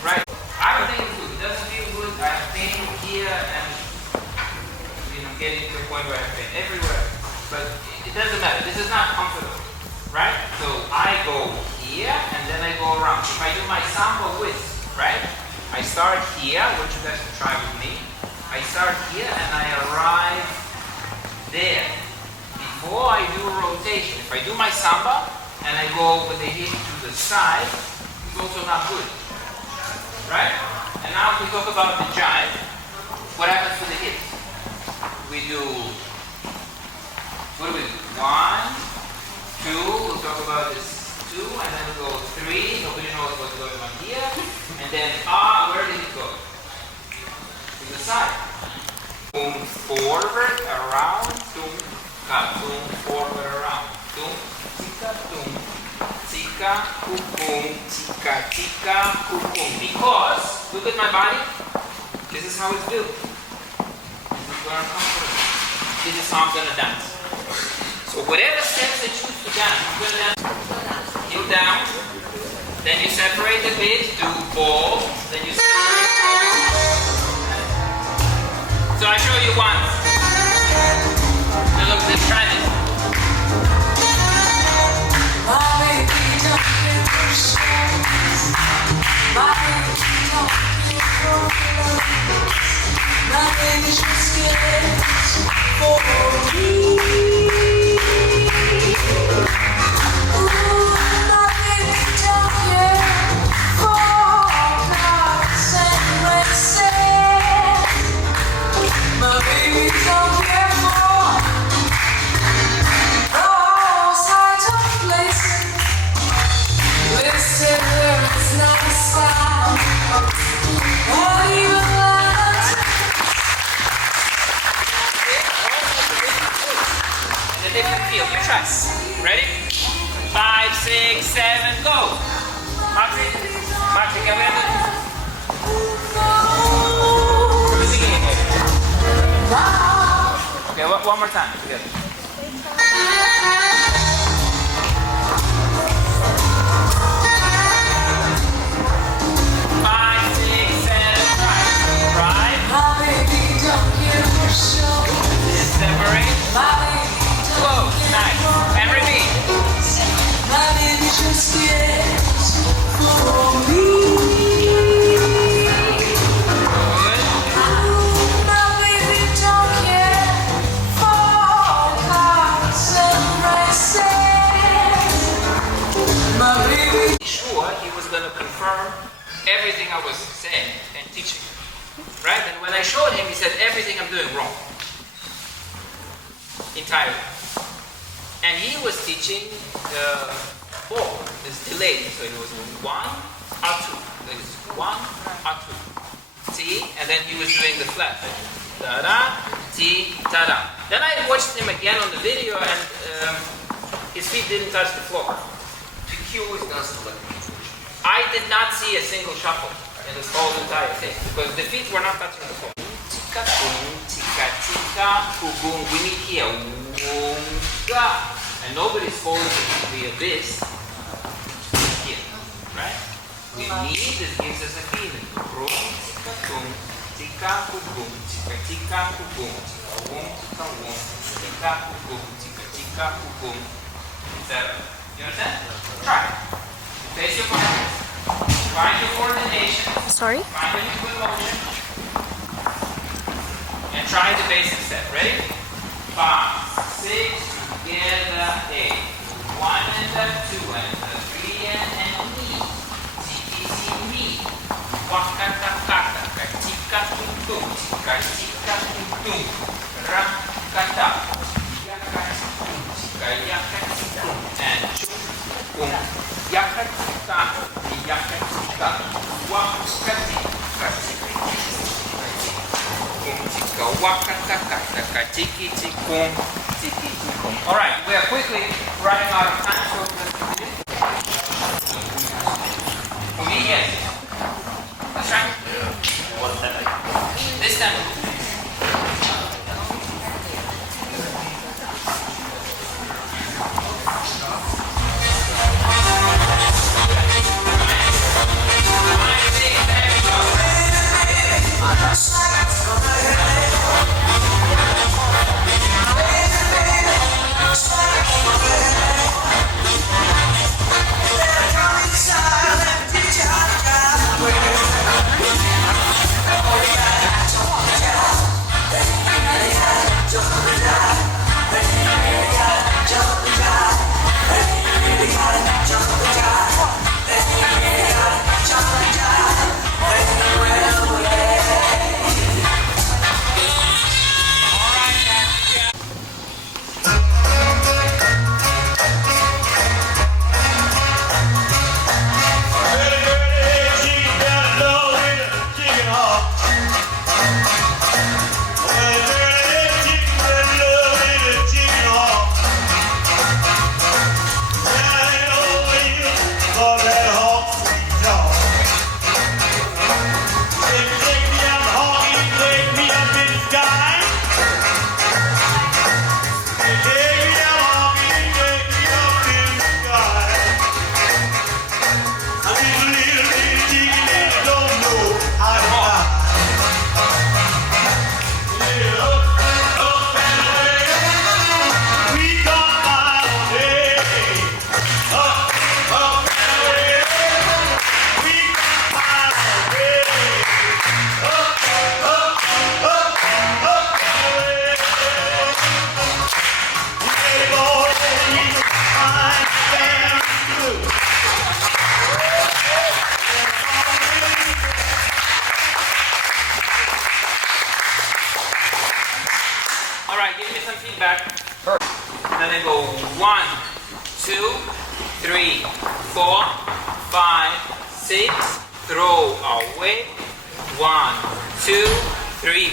Right? I'm thinking good. It doesn't feel good. I have pain here and getting to the point where I have pain everywhere. But it doesn't matter. This is not comfortable. Right? So I go here and then I go around. If I do my samba width, right? I start here, which you guys can try with me. I start here and I arrive there. Before I do a rotation, if I do my samba and I go with the hip to the side, it's also not good. Right? And now if we talk about the jive, what happens to the hips? We do, what do we do? 1, 2, we'll talk about this 2, and then we'll go 3, nobody knows what's going on here, and then where did it go? To the side. Boom, forward, around, boom, cut, boom, forward, around, boom, tika, boom, tika, boom, tika, tika, boom. Because, look at my body, this is how it's built. This is where I'm comfortable. This is how I'm going to dance. So whatever steps I choose to dance, I'm going to dance. Heel down, then you separate a bit, do ball, then you separate. So I show you once. Now look, let's try this. Different feel. You try. Ready? 5, 6, 7, go. Maxi, can we have it? Okay, one more time together. 5, 6, 7, right. Separate. Close, nice. And repeat. Good. everything I was saying and teaching. Right? And when I showed him, he said, everything I'm doing wrong. Entirely. And he was teaching the ball, this delay. So it was 1 or 2. It was 1 or 2. See? And then he was doing the flat. Da-da, ti, ta-da. Then I watched him again on the video and his feet didn't touch the floor. He always does it like I did not see a single shuffle in this whole entire thing because the feet were not touching the floor. Tika, boom, tika, tika, boom. We need here. Wonga. And nobody's falling into the abyss here. Right? We need, this gives us a feeling. Boom, tika, boom, tika, boom, tika, tika, boom, tika, boom, tika, boom, tika, boom, etc. You understand? Try. Face your partners. Find your coordination. Sorry? Find an equal motion. And try the basic step. Ready? 5, 6, together, 8. 1 and the 2 and the 3 and me. Tiki, me. Waka, kaka, tika, tum, tika, tika, tum. Ra, kata. Yaka, tum, tika, yaka, tum. And chum, tum. Yaka, tika, yaka, tika. Waka, tika, tika, waka, kaka, tiki, tikum, tiki, tikum. All right, we are quickly running out of time, so let's continue. For me, yes. That's right. This time. Then I go 1, 2, 3, 4, 5, 6, throw away. 1, 2, 3,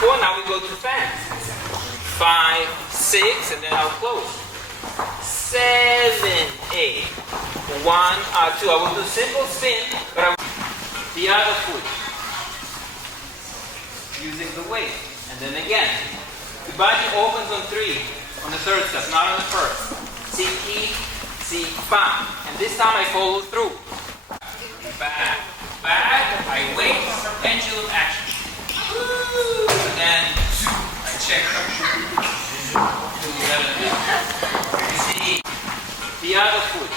4. Now we go to fans. 5, 6, and then I'll close. 7, 8. 1, 2. I will do simple spin, but I will the other foot using the weight, and then again. The body opens on 3, on the third step, not on the first. Tiki, si, pa. And this time I follow through. Back, back, I wait, pendulum action. And then I check. You see, the other foot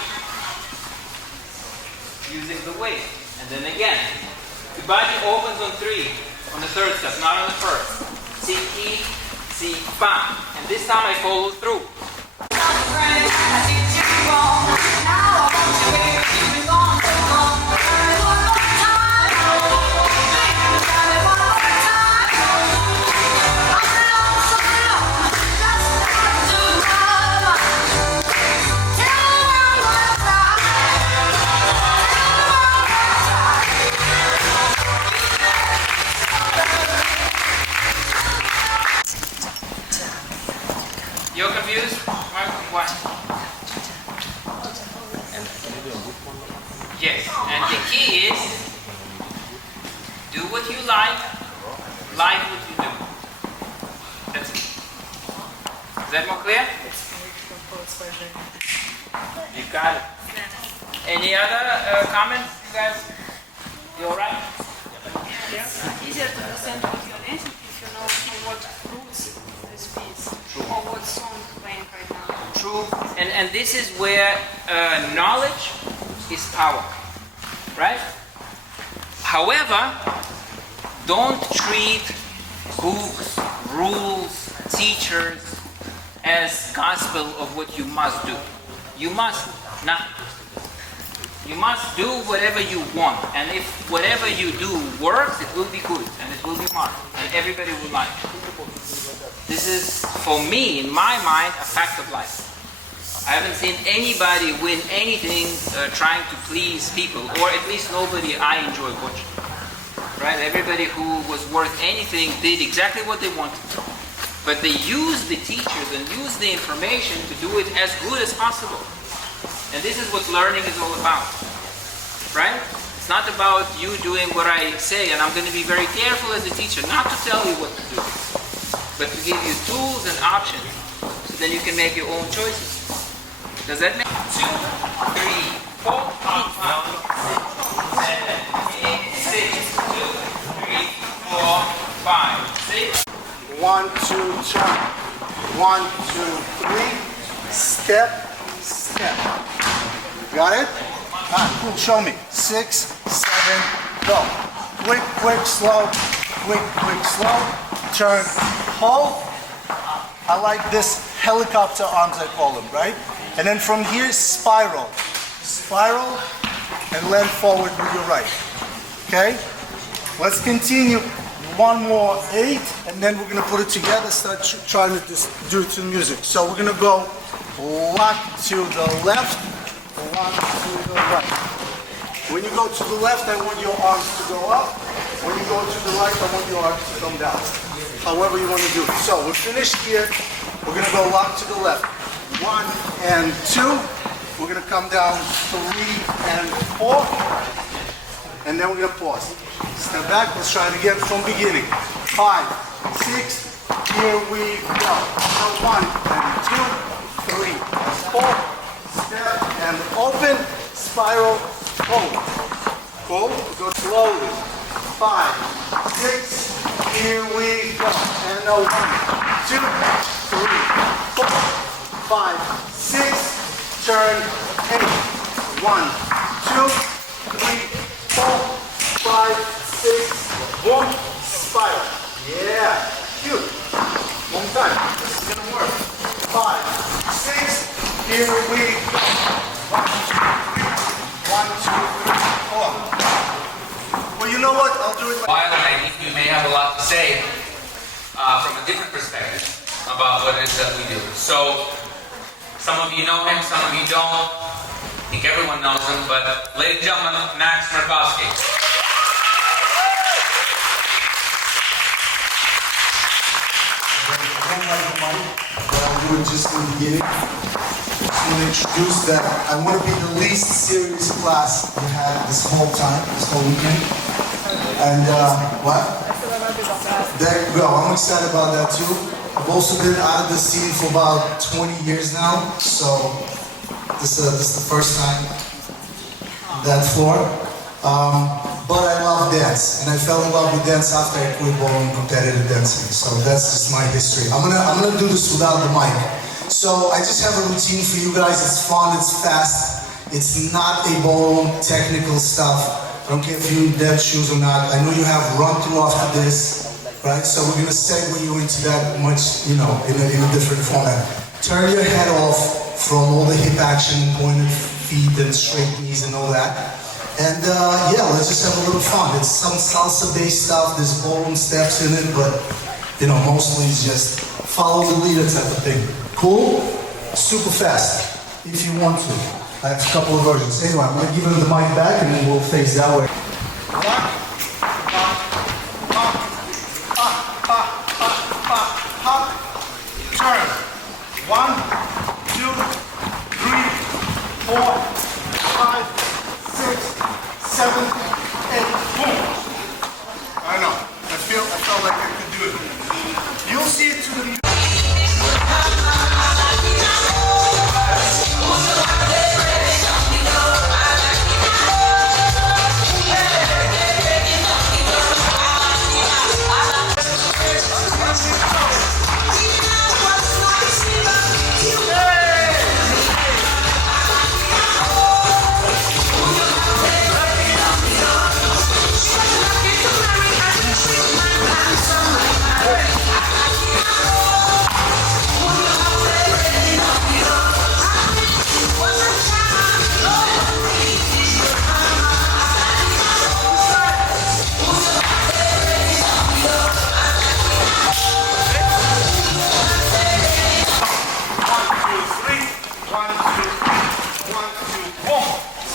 using the weight, and then again. The body opens on 3, on the third step, not on the first. Tiki, si, pa. And this time I follow through. You're confused? Why? Yes, and the key is do what you like what you do. That's it. Is that more clear? You got it. Any other comments, you guys? You all right? It's easier to understand what you're dancing if you know from what roots this piece or what song playing right now. True. And this is where knowledge is power, right? However, don't treat books, rules, teachers as gospel of what you must do. You must not. You must do whatever you want, and if whatever you do works, it will be good, and it will be marked, and everybody will like it. This is, for me, in my mind, a fact of life. I haven't seen anybody win anything trying to please people, or at least nobody I enjoy watching. Right? Everybody who was worth anything did exactly what they wanted. But they used the teachers and used the information to do it as good as possible. And this is what learning is all about. Right? It's not about you doing what I say, and I'm going to be very careful as a teacher not to tell you what to do, but to give you tools and options so then you can make your own choices. Does that make 2, 3, 4, 5, 6, 7, 8, 6, 2, 3, 4, 5, 6. 1, 2, turn. 1, 2, 3. Step, step. Got it? Ah, cool. Show me. 6, 7, go. Quick, quick, slow. Quick, quick, slow. Turn, hold. I like this helicopter arms, I call them, right? And then from here, spiral. Spiral and land forward with your right. Okay? Let's continue. One more 8, and then we're going to put it together, start trying to do it to the music. So we're going to go lock to the left, lock to the right. When you go to the left, I want your arms to go up. When you go to the right, I want your arms to come down. However you want to do it. So we're finished here. We're going to go lock to the left. 1 and 2. We're going to come down 3 and 4. And then we're going to pause. Step back, let's try it again from beginning. 5, 6, here we go. 1 and 2, 3, 4. Step and open, spiral, hold. Hold, go slowly. 5, 6, here we go. And a 1, 2, 3, 4, 5, 6, turn 8. 1, 2, 3, 4, 5, 6, boom, spiral. Yeah, cute. One time. This is gonna work. 5, 6, here we go. 1, 2, 3, 4. Well, you know what? I'll do it like While you may have a lot to say from a different perspective about what it is that we do. So, some of you know him, some of you don't. I think everyone knows him, but ladies and gentlemen, Max Markowski. I don't like the money, but I'll do it just in the beginning. Just want to introduce that I want to be the least serious class we had this whole time, this whole weekend. And what? There you go. I'm excited about that too. I've also been out of the scene for about 20 years now, so this is the first time on that floor. But I love dance, and I fell in love with dance after I quit ballroom competitive dancing. So that's just my history. I'm gonna do this without the mic. So I just have a routine for you guys. It's fun, it's fast. It's not a ballroom technical stuff. I don't care if you dance shoes or not. I know you have run through after this, right? So we're gonna segue you into that much, in a different format. Turn your head off from all the hip action, pointed feet and straight knees and all that. And yeah, let's just have a little fun. It's some salsa-based stuff, there's ballroom steps in it, but mostly it's just follow the leader type of thing. Cool? Super fast, if you want to. I have a couple of versions. Anyway, I'm gonna give him the mic back and then we'll face that way. turn. 1, 4, 5, 6, 7, 8, boom. I know. I felt like I could do it. You'll see it to the music.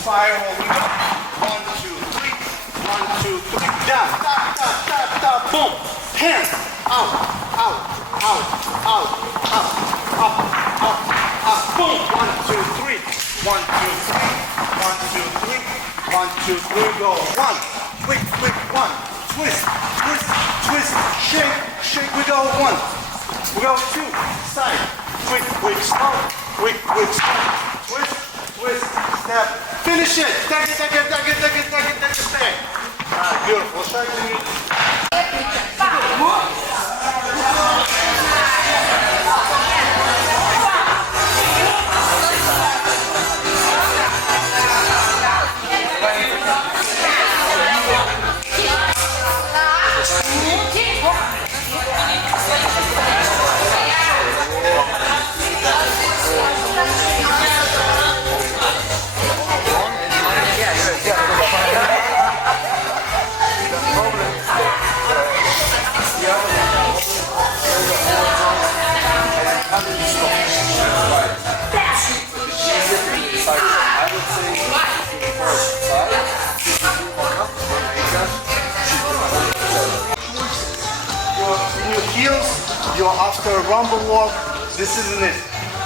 Spiral, we go. 1, 2, 3. 1, 2, 3. Down. Tap, tap, tap, tap. Boom. Hands. Out, out, out, out, up, up, up, up. Boom. 1, 2, 3. 1, 2, 3. 1, 2, 3. 1, 2, 3. Go. 1. Quick, quick. 1. Twist, twist, twist. Shake, shake. We go. 1. We go 2. Side. Quick, quick, slow. Quick, quick, slow. Twist, twist, step. Finish it. Take it, take it, take it, take it, take it, take it, take it. Alright, beautiful. Let's try to do it. You're after a rumble walk, this isn't it.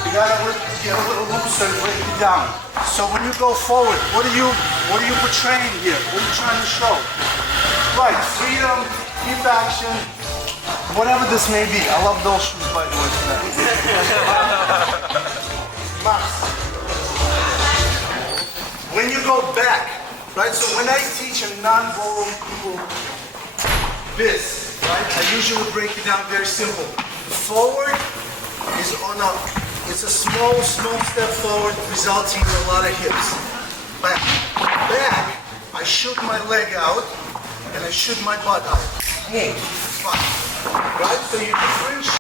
You gotta get a little looser and break it down. So when you go forward, what are you portraying here? What are you trying to show? Right, freedom, keep action, whatever this may be. I love those shoes, by the way, for that. Max. When you go back, right? So when I teach a non-ballroom people this, right? I usually break it down very simple. Forward is it's a small step forward resulting in a lot of hips. Back, I shoot my leg out and I shoot my butt out. Boom, 5, right? So you differentiate.